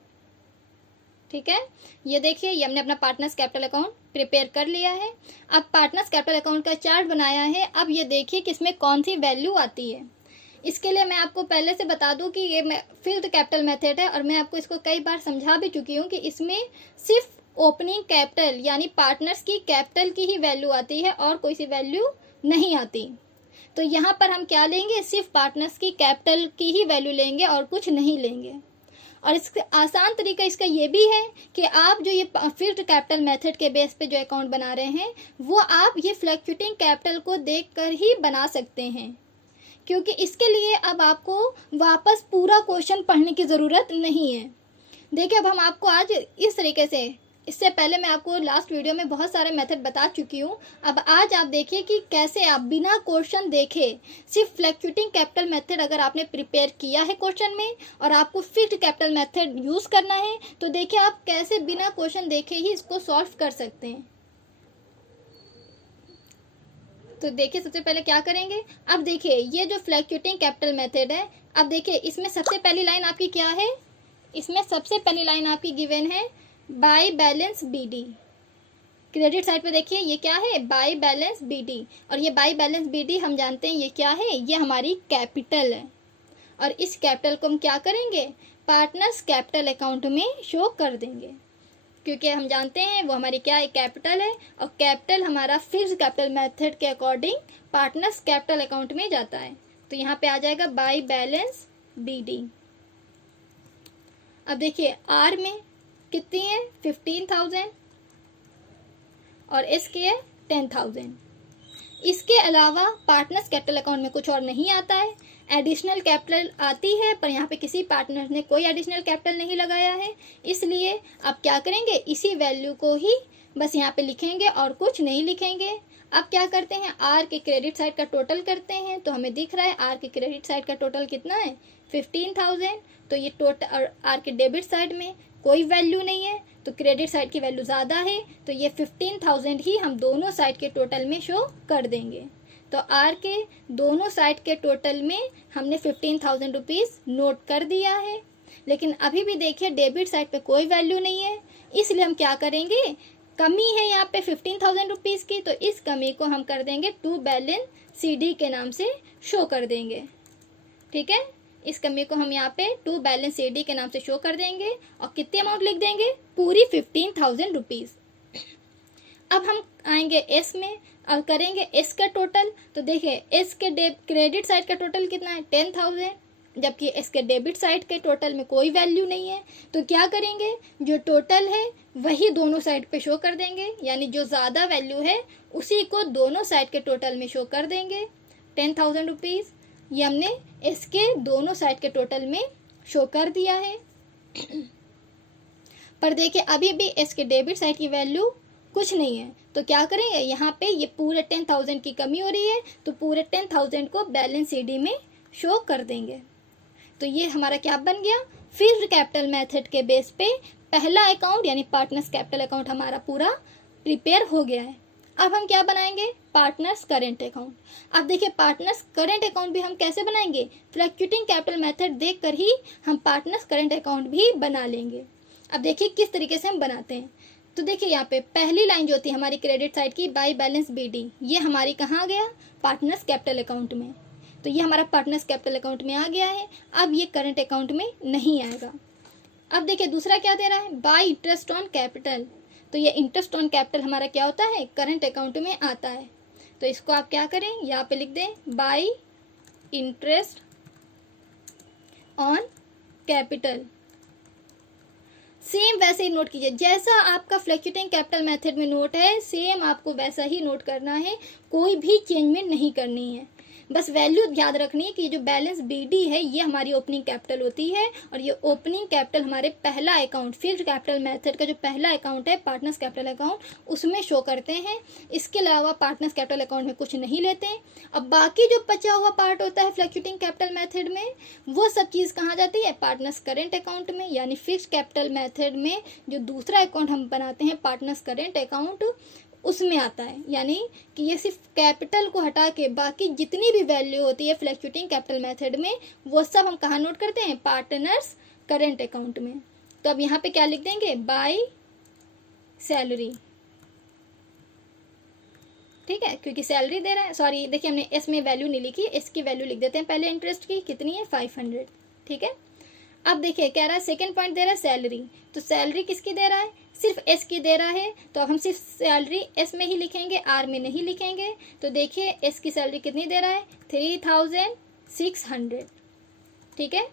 ठीक है, ये देखिए ये हमने अपना पार्टनर्स कैपिटल अकाउंट प्रिपेयर कर लिया है। अब पार्टनर्स कैपिटल अकाउंट का चार्ट बनाया है। अब ये देखिए कि इसमें कौन सी वैल्यू आती है। इसके लिए मैं आपको पहले से बता दूं कि ये फिक्स्ड कैपिटल मेथड है और मैं आपको इसको कई बार समझा भी चुकी हूँ कि इसमें सिर्फ ओपनिंग कैपिटल यानी पार्टनर्स की कैपिटल की ही वैल्यू आती है और कोई सी वैल्यू नहीं आती। तो यहाँ पर हम क्या लेंगे, सिर्फ पार्टनर्स की कैपिटल की ही वैल्यू लेंगे और कुछ नहीं लेंगे। और इसका आसान तरीका इसका ये भी है कि आप जो ये फिक्स्ड कैपिटल मेथड के बेस पे जो अकाउंट बना रहे हैं वो आप ये फ्लक्चुएटिंग कैपिटल को देखकर ही बना सकते हैं, क्योंकि इसके लिए अब आपको वापस पूरा क्वेश्चन पढ़ने की ज़रूरत नहीं है। देखिए अब हम आपको आज इस तरीके से, इससे पहले मैं आपको लास्ट वीडियो में बहुत सारे मेथड बता चुकी हूँ। अब आज आप देखिए कि कैसे आप बिना क्वेश्चन देखे सिर्फ फ्लक्चुएटिंग कैपिटल मेथड अगर आपने प्रिपेयर किया है क्वेश्चन में और आपको फिक्स्ड कैपिटल मेथड यूज़ करना है तो देखिए आप कैसे बिना क्वेश्चन देखे ही इसको सॉल्व कर सकते हैं। तो देखिए सबसे पहले क्या करेंगे, अब देखिए ये जो फ्लक्चुएटिंग कैपिटल मेथड है, अब देखिए इसमें सबसे पहली लाइन आपकी क्या है, इसमें सबसे पहली लाइन आपकी गिवन है by balance BD. Credit side पे देखिए ये क्या है, बाय बैलेंस बीडी। और ये बाय बैलेंस बीडी हम जानते हैं ये क्या है, ये हमारी कैपिटल है। और इस कैपिटल को हम क्या करेंगे, पार्टनर्स कैपिटल अकाउंट में शो कर देंगे, क्योंकि हम जानते हैं वो हमारी क्या है, कैपिटल है। और कैपिटल हमारा फिक्स्ड कैपिटल मेथड के अकॉर्डिंग पार्टनर्स कैपिटल अकाउंट में जाता है। तो यहाँ पे आ जाएगा बाय बैलेंस बीडी। अब देखिए आर में कितनी है, 15,000 और इसकी है 10,000। इसके अलावा पार्टनर्स कैपिटल अकाउंट में कुछ और नहीं आता है। एडिशनल कैपिटल आती है पर यहाँ पे किसी पार्टनर ने कोई एडिशनल कैपिटल नहीं लगाया है, इसलिए आप क्या करेंगे, इसी वैल्यू को ही बस यहाँ पे लिखेंगे और कुछ नहीं लिखेंगे। अब क्या करते हैं, आर के क्रेडिट साइड का टोटल करते हैं तो हमें दिख रहा है आर के क्रेडिट साइड का टोटल कितना है, 15,000। तो ये टोटल, और आर के डेबिट साइड में कोई वैल्यू नहीं है तो क्रेडिट साइड की वैल्यू ज़्यादा है, तो ये 15,000 ही हम दोनों साइड के टोटल में शो कर देंगे। तो आर के दोनों साइड के टोटल में हमने 15,000 रुपीज़ नोट कर दिया है। लेकिन अभी भी देखिए डेबिट साइड पे कोई वैल्यू नहीं है, इसलिए हम क्या करेंगे, कमी है यहाँ पे 15,000 रुपीज़ की, तो इस कमी को हम कर देंगे टू बैलेंस CD के नाम से शो कर देंगे। ठीक है, इस कमी को हम यहाँ पे टू बैलेंस CD के नाम से शो कर देंगे और कितनी अमाउंट लिख देंगे, पूरी 15,000 रुपीज़। अब हम आएंगे एस में और करेंगे एस का टोटल। तो देखिए एस के क्रेडिट साइड का टोटल कितना है, 10,000, जबकि इसके डेबिट साइड के टोटल में कोई वैल्यू नहीं है। तो क्या करेंगे, जो टोटल है वही दोनों साइड पे शो कर देंगे, यानी जो ज़्यादा वैल्यू है उसी को दोनों साइड के टोटल में शो कर देंगे। 10,000 रुपीज़ ये हमने इसके दोनों साइड के टोटल में शो कर दिया है। पर देखिए अभी भी इसके डेबिट साइड की वैल्यू कुछ नहीं है, तो क्या करेंगे, यहाँ पे ये पूरे 10,000 की कमी हो रही है तो पूरे 10,000 को बैलेंस CD में शो कर देंगे। तो ये हमारा क्या बन गया, फिक्स्ड कैपिटल मेथड के बेस पे पहला अकाउंट यानी पार्टनर्स कैपिटल अकाउंट हमारा पूरा प्रिपेयर हो गया है। अब हम क्या बनाएंगे, पार्टनर्स करेंट अकाउंट। अब देखिए पार्टनर्स करेंट अकाउंट भी हम कैसे बनाएंगे, फ्लक्चुएटिंग कैपिटल मेथड देखकर ही हम पार्टनर्स करेंट अकाउंट भी बना लेंगे। अब देखिए किस तरीके से हम बनाते हैं। तो देखिए यहाँ पे पहली लाइन जो थी हमारी क्रेडिट साइड की बाय बैलेंस BD, ये हमारी कहाँ गया, पार्टनर्स कैपिटल अकाउंट में। तो ये हमारा पार्टनर्स कैपिटल अकाउंट में आ गया है। अब ये करंट अकाउंट में नहीं आएगा। अब देखिए दूसरा क्या दे रहा है, बाय इंटरेस्ट ऑन कैपिटल। तो ये इंटरेस्ट ऑन कैपिटल हमारा क्या होता है, करंट अकाउंट में आता है। तो इसको आप क्या करें, यहाँ पे लिख दें bye interest on capital. Same वैसे ही नोट कीजिए, जैसा आपका फ्लक्चुएटिंग कैपिटल मेथड में नोट है सेम आपको वैसा ही नोट करना है, कोई भी चेंजमेंट नहीं करनी है। बस वैल्यू याद रखनी है कि जो बैलेंस BD है ये हमारी ओपनिंग कैपिटल होती है और ये ओपनिंग कैपिटल हमारे पहला अकाउंट फिक्स्ड कैपिटल मेथड का जो पहला अकाउंट है पार्टनर्स कैपिटल अकाउंट उसमें शो करते हैं। इसके अलावा पार्टनर्स कैपिटल अकाउंट में कुछ नहीं लेते हैं। अब बाकी जो बचा हुआ पार्ट होता है फ्लक्चुएटिंग कैपिटल मेथड में वो सब चीज़ कहाँ जाती है, पार्टनर्स करेंट अकाउंट में, यानी फिक्स्ड कैपिटल मेथड में जो दूसरा अकाउंट हम बनाते हैं पार्टनर्स करेंट अकाउंट उसमें आता है। यानी कि ये सिर्फ कैपिटल को हटा के बाकी जितनी भी वैल्यू होती है फ्लक्चुएटिंग कैपिटल मेथड में वो सब हम कहाँ नोट करते हैं, पार्टनर्स करेंट अकाउंट में। तो अब यहाँ पे क्या लिख देंगे, बाय सैलरी, ठीक है, क्योंकि सैलरी दे रहा है। सॉरी देखिए हमने एस में वैल्यू नहीं लिखी, एस की वैल्यू लिख देते हैं पहले इंटरेस्ट की, कितनी है 500, ठीक है। अब देखिए कह रहा है सेकंड पॉइंट दे रहा है सैलरी, तो सैलरी किसकी दे रहा है, सिर्फ एस की दे रहा है, तो अब हम सिर्फ सैलरी एस में ही लिखेंगे, आर में नहीं लिखेंगे। तो देखिए एस की सैलरी कितनी दे रहा है, 3600, ठीक है।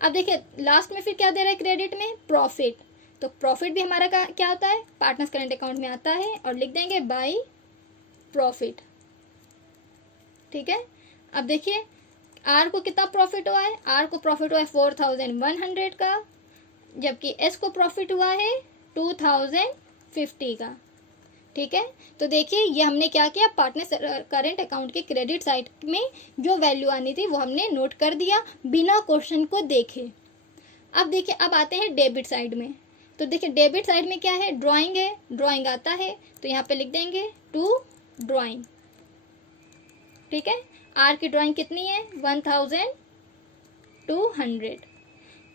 अब देखिए लास्ट में फिर क्या दे रहा है क्रेडिट में, प्रॉफिट, तो प्रॉफिट भी हमारा क्या होता है, पार्टनर्स करेंट अकाउंट में आता है, और लिख देंगे बाय प्रॉफिट, ठीक है। अब देखिए आर को कितना प्रॉफिट हुआ है, आर को प्रॉफिट हुआ है 4100 का, जबकि एस को प्रॉफिट हुआ है 2050 का, ठीक है। तो देखिए ये हमने क्या किया, पार्टनर करेंट अकाउंट के क्रेडिट साइड में जो वैल्यू आनी थी वो हमने नोट कर दिया बिना क्वेश्चन को देखे। अब देखिए अब आते हैं डेबिट साइड में, तो देखिए डेबिट साइड में क्या है, ड्राइंग है, ड्राइंग आता है, तो यहाँ पे लिख देंगे टू ड्राइंग, ठीक है। आर की ड्राइंग कितनी है 1200,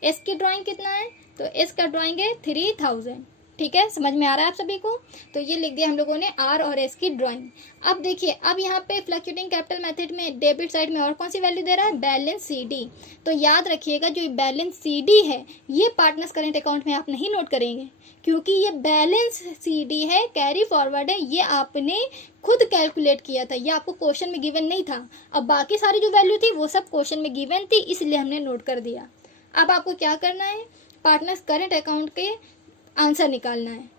एस की ड्राइंग कितना है, तो एस का ड्राइंग है 3000, ठीक है। समझ में आ रहा है आप सभी को, तो ये लिख दिया हम लोगों ने आर और एस की ड्राइंग। अब देखिए अब यहाँ पे फ्लक्चुएटिंग कैपिटल मेथड में डेबिट साइड में और कौन सी वैल्यू दे रहा है, बैलेंस सीडी, तो याद रखिएगा जो बैलेंस सीडी है ये पार्टनर्स करेंट अकाउंट में आप नहीं नोट करेंगे, क्योंकि ये बैलेंस सीडी है, कैरी फॉरवर्ड है, ये आपने खुद कैलकुलेट किया था, ये आपको क्वेश्चन में गिवन नहीं था। अब बाकी सारी जो वैल्यू थी वो सब क्वेश्चन में गिवन थी, इसलिए हमने नोट कर दिया। अब आपको क्या करना है, पार्टनर्स करेंट अकाउंट के आंसर निकालना है।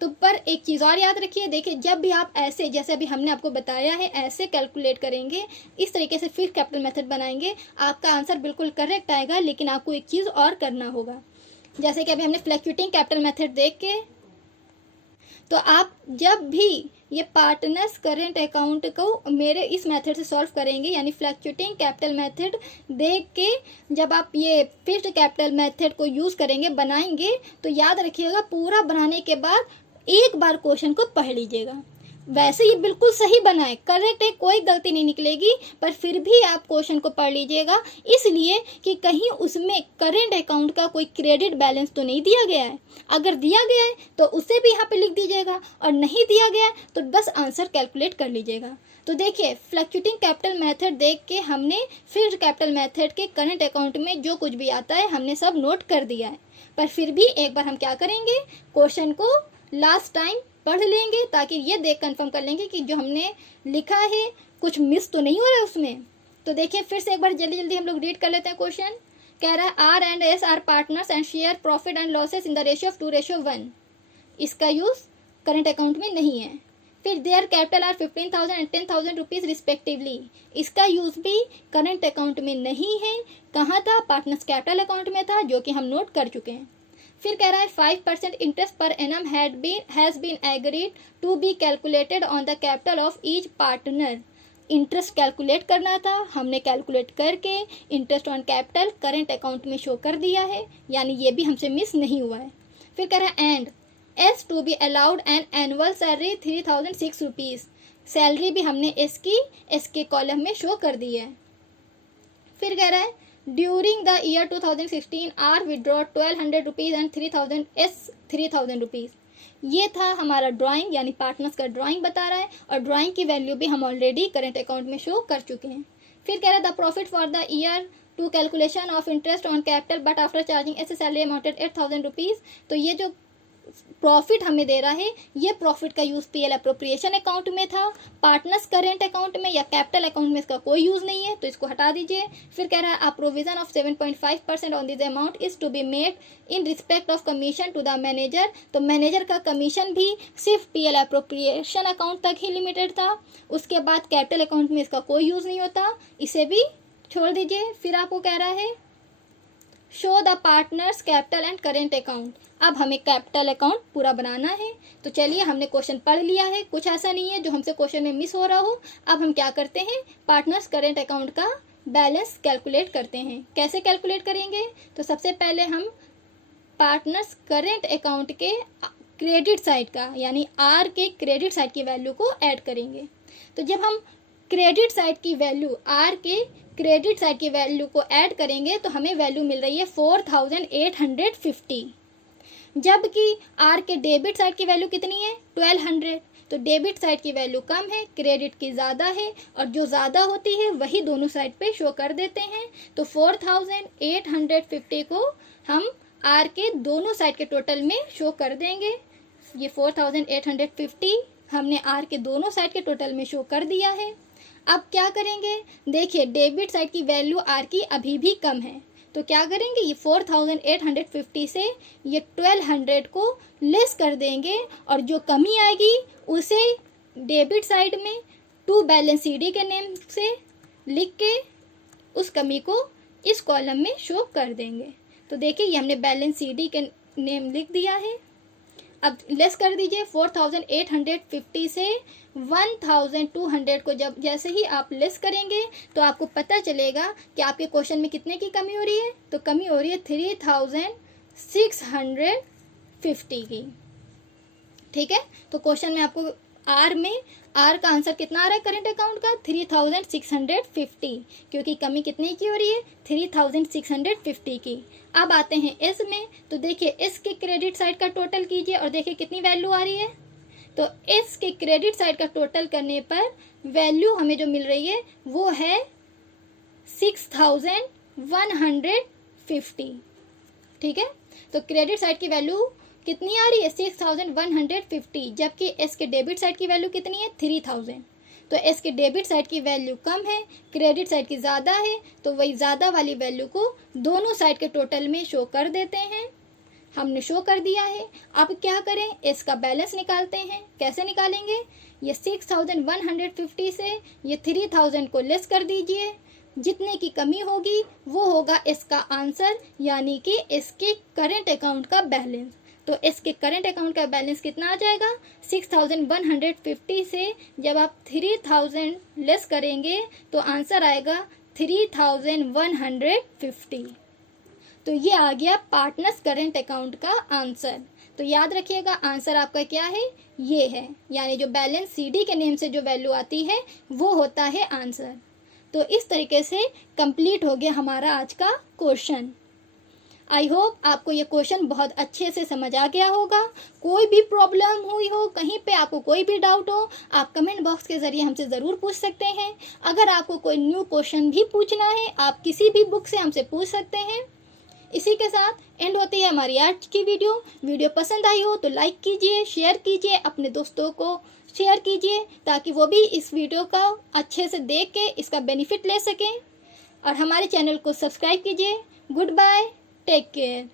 तो पर एक चीज़ और याद रखिए, देखिए जब भी आप ऐसे जैसे अभी हमने आपको बताया है ऐसे कैलकुलेट करेंगे, इस तरीके से फिक्स्ड कैपिटल मेथड बनाएंगे, आपका आंसर बिल्कुल करेक्ट आएगा। लेकिन आपको एक चीज़ और करना होगा, जैसे कि अभी हमने फ्लक्चुएटिंग कैपिटल मेथड देख के, तो आप जब भी ये पार्टनर्स करेंट अकाउंट को मेरे इस मेथड से सॉल्व करेंगे, यानी फ्लक्चुएटिंग कैपिटल मेथड देख के जब आप ये फिक्स्ड कैपिटल मेथड को यूज़ करेंगे, बनाएंगे, तो याद रखिएगा पूरा बनाने के बाद एक बार क्वेश्चन को पढ़ लीजिएगा। वैसे ये बिल्कुल सही बना है, करेक्ट है, कोई गलती नहीं निकलेगी, पर फिर भी आप क्वेश्चन को पढ़ लीजिएगा, इसलिए कि कहीं उसमें करेंट अकाउंट का कोई क्रेडिट बैलेंस तो नहीं दिया गया है। अगर दिया गया है तो उसे भी यहाँ पे लिख दीजिएगा, और नहीं दिया गया तो बस आंसर कैलकुलेट कर लीजिएगा। तो देखिए फ्लक्चुएटिंग कैपिटल मेथड देख के हमने फिक्स्ड कैपिटल मेथड के करेंट अकाउंट में जो कुछ भी आता है हमने सब नोट कर दिया है, पर फिर भी एक बार हम क्या करेंगे, क्वेश्चन को लास्ट टाइम पढ़ लेंगे, ताकि ये देख कंफर्म कर लेंगे कि जो हमने लिखा है कुछ मिस तो नहीं हो रहा है उसमें। तो देखिए फिर से एक बार जल्दी जल्दी हम लोग रीड कर लेते हैं। क्वेश्चन कह रहा है R and S are partners and share profit and losses in the ratio of 2:1, इसका यूज करंट अकाउंट में नहीं है। फिर their capital are 15,000 and 10,000 rupees respectively, इसका यूज भी करंट अकाउंट में नहीं है। कहाँ था, पार्टनर्स कैपिटल अकाउंट में था, जो कि हम नोट कर चुके हैं। फिर कह रहा है 5% interest per annum has been agreed to be calculated on the capital of each partner, interest calculate करना था, हमने कैलकुलेट करके interest on capital current account में शो कर दिया है, यानी ये भी हमसे मिस नहीं हुआ है। फिर कह रहा है and S to be allowed an annual salary 3006 rupees, salary भी हमने एस के कॉलम में शो कर दी है। फिर कह रहा है during the year 2016 R withdraw 1200 rupees and 3000 rupees, ये था हमारा ड्राइंग, यानी पार्टनर्स का ड्राइंग बता रहा है, और ड्राइंग की वैल्यू भी हम ऑलरेडी करंट अकाउंट में शो कर चुके हैं। फिर कह रहा है the profit for the year to calculation of interest on capital but after charging S salary amounted 8000 rupees, तो ये जो प्रॉफिट हमें दे रहा है, ये प्रॉफिट का यूज पीएल अप्रोप्रिएशन अकाउंट में था, पार्टनर्स करेंट अकाउंट में या कैपिटल अकाउंट में इसका कोई यूज नहीं है, तो इसको हटा दीजिए। फिर कह रहा है a provision of 7.5% on this amount is to be made in respect of commission to the manager, तो मैनेजर का कमीशन भी सिर्फ पीएल अप्रोप्रिएशन अकाउंट तक ही लिमिटेड था, उसके बाद कैपिटल अकाउंट में इसका कोई यूज नहीं होता, इसे भी छोड़ दीजिए। फिर आपको कह रहा है show the partners capital and current account, अब हमें कैपिटल अकाउंट पूरा बनाना है। तो चलिए हमने क्वेश्चन पढ़ लिया है, कुछ ऐसा नहीं है जो हमसे क्वेश्चन में मिस हो रहा हो। अब हम क्या करते हैं, पार्टनर्स करेंट अकाउंट का बैलेंस कैलकुलेट करते हैं। कैसे कैलकुलेट करेंगे, तो सबसे पहले हम पार्टनर्स करेंट अकाउंट के क्रेडिट साइड का, यानी आर के क्रेडिट साइड की वैल्यू को ऐड करेंगे। तो जब हम क्रेडिट साइड की वैल्यू आर के क्रेडिट साइड की वैल्यू को ऐड करेंगे तो हमें वैल्यू मिल रही है 4850, जबकि आर के डेबिट साइड की वैल्यू कितनी है 1200। तो डेबिट साइड की वैल्यू कम है, क्रेडिट की ज़्यादा है, और जो ज़्यादा होती है वही दोनों साइड पे शो कर देते हैं। तो 4850 को हम आर के दोनों साइड के टोटल में शो कर देंगे। ये 4850 हमने आर के दोनों साइड के टोटल में शो कर दिया है। अब क्या करेंगे, देखिए डेबिट साइड की वैल्यू आर की अभी भी कम है, तो क्या करेंगे, ये 4850 से ये 1200 को लेस कर देंगे, और जो कमी आएगी उसे डेबिट साइड में टू बैलेंस सीडी के नेम से लिख के उस कमी को इस कॉलम में शो कर देंगे। तो देखिए ये हमने बैलेंस सीडी के नेम लिख दिया है। अब लेस कर दीजिए 4850 से 1200 को, जब जैसे ही आप लेस करेंगे तो आपको पता चलेगा कि आपके क्वेश्चन में कितने की कमी हो रही है। तो कमी हो रही है 3650 की। ठीक है, तो क्वेश्चन में आपको आर का आंसर कितना आ रहा है करंट अकाउंट का 3650, क्योंकि कमी कितने की हो रही है 3650 की। अब आते हैं एस में, तो देखिए एस के क्रेडिट साइड का टोटल कीजिए और देखिए कितनी वैल्यू आ रही है। तो एस के क्रेडिट साइड का टोटल करने पर वैल्यू हमें जो मिल रही है वो है 6150। ठीक है, तो क्रेडिट साइड की वैल्यू कितनी आ रही है 6150, जबकि एस के डेबिट साइड की वैल्यू कितनी है 3000। तो एस के डेबिट साइड की वैल्यू कम है, क्रेडिट साइड की ज़्यादा है, तो वही ज़्यादा वाली वैल्यू को दोनों साइड के टोटल में शो कर देते हैं। हमने शो कर दिया है। अब क्या करें, एस का बैलेंस निकालते हैं। कैसे निकालेंगे, ये 6150 से ये 3000 को लेस कर दीजिए, जितने की कमी होगी वो होगा इसका आंसर, यानी कि इसके करंट अकाउंट का बैलेंस। तो इसके करंट अकाउंट का बैलेंस कितना आ जाएगा 6150 से जब आप 3000 लेस करेंगे तो आंसर आएगा 3150। तो ये आ गया पार्टनर्स करंट अकाउंट का आंसर। तो याद रखिएगा आंसर आपका क्या है, ये है, यानी जो बैलेंस सीडी के नेम से जो वैल्यू आती है वो होता है आंसर। तो इस तरीके से कंप्लीट हो गया हमारा आज का क्वेश्चन। आई होप आपको ये क्वेश्चन बहुत अच्छे से समझ आ गया होगा। कोई भी प्रॉब्लम हुई हो, कहीं पे आपको कोई भी डाउट हो, आप कमेंट बॉक्स के ज़रिए हमसे ज़रूर पूछ सकते हैं। अगर आपको कोई न्यू क्वेश्चन भी पूछना है, आप किसी भी बुक से हमसे पूछ सकते हैं। इसी के साथ एंड होती है हमारी आज की वीडियो पसंद आई हो तो लाइक कीजिए, शेयर कीजिए, अपने दोस्तों को शेयर कीजिए ताकि वो भी इस वीडियो का अच्छे से देख के इसका बेनिफिट ले सकें, और हमारे चैनल को सब्सक्राइब कीजिए। Good bye, take care.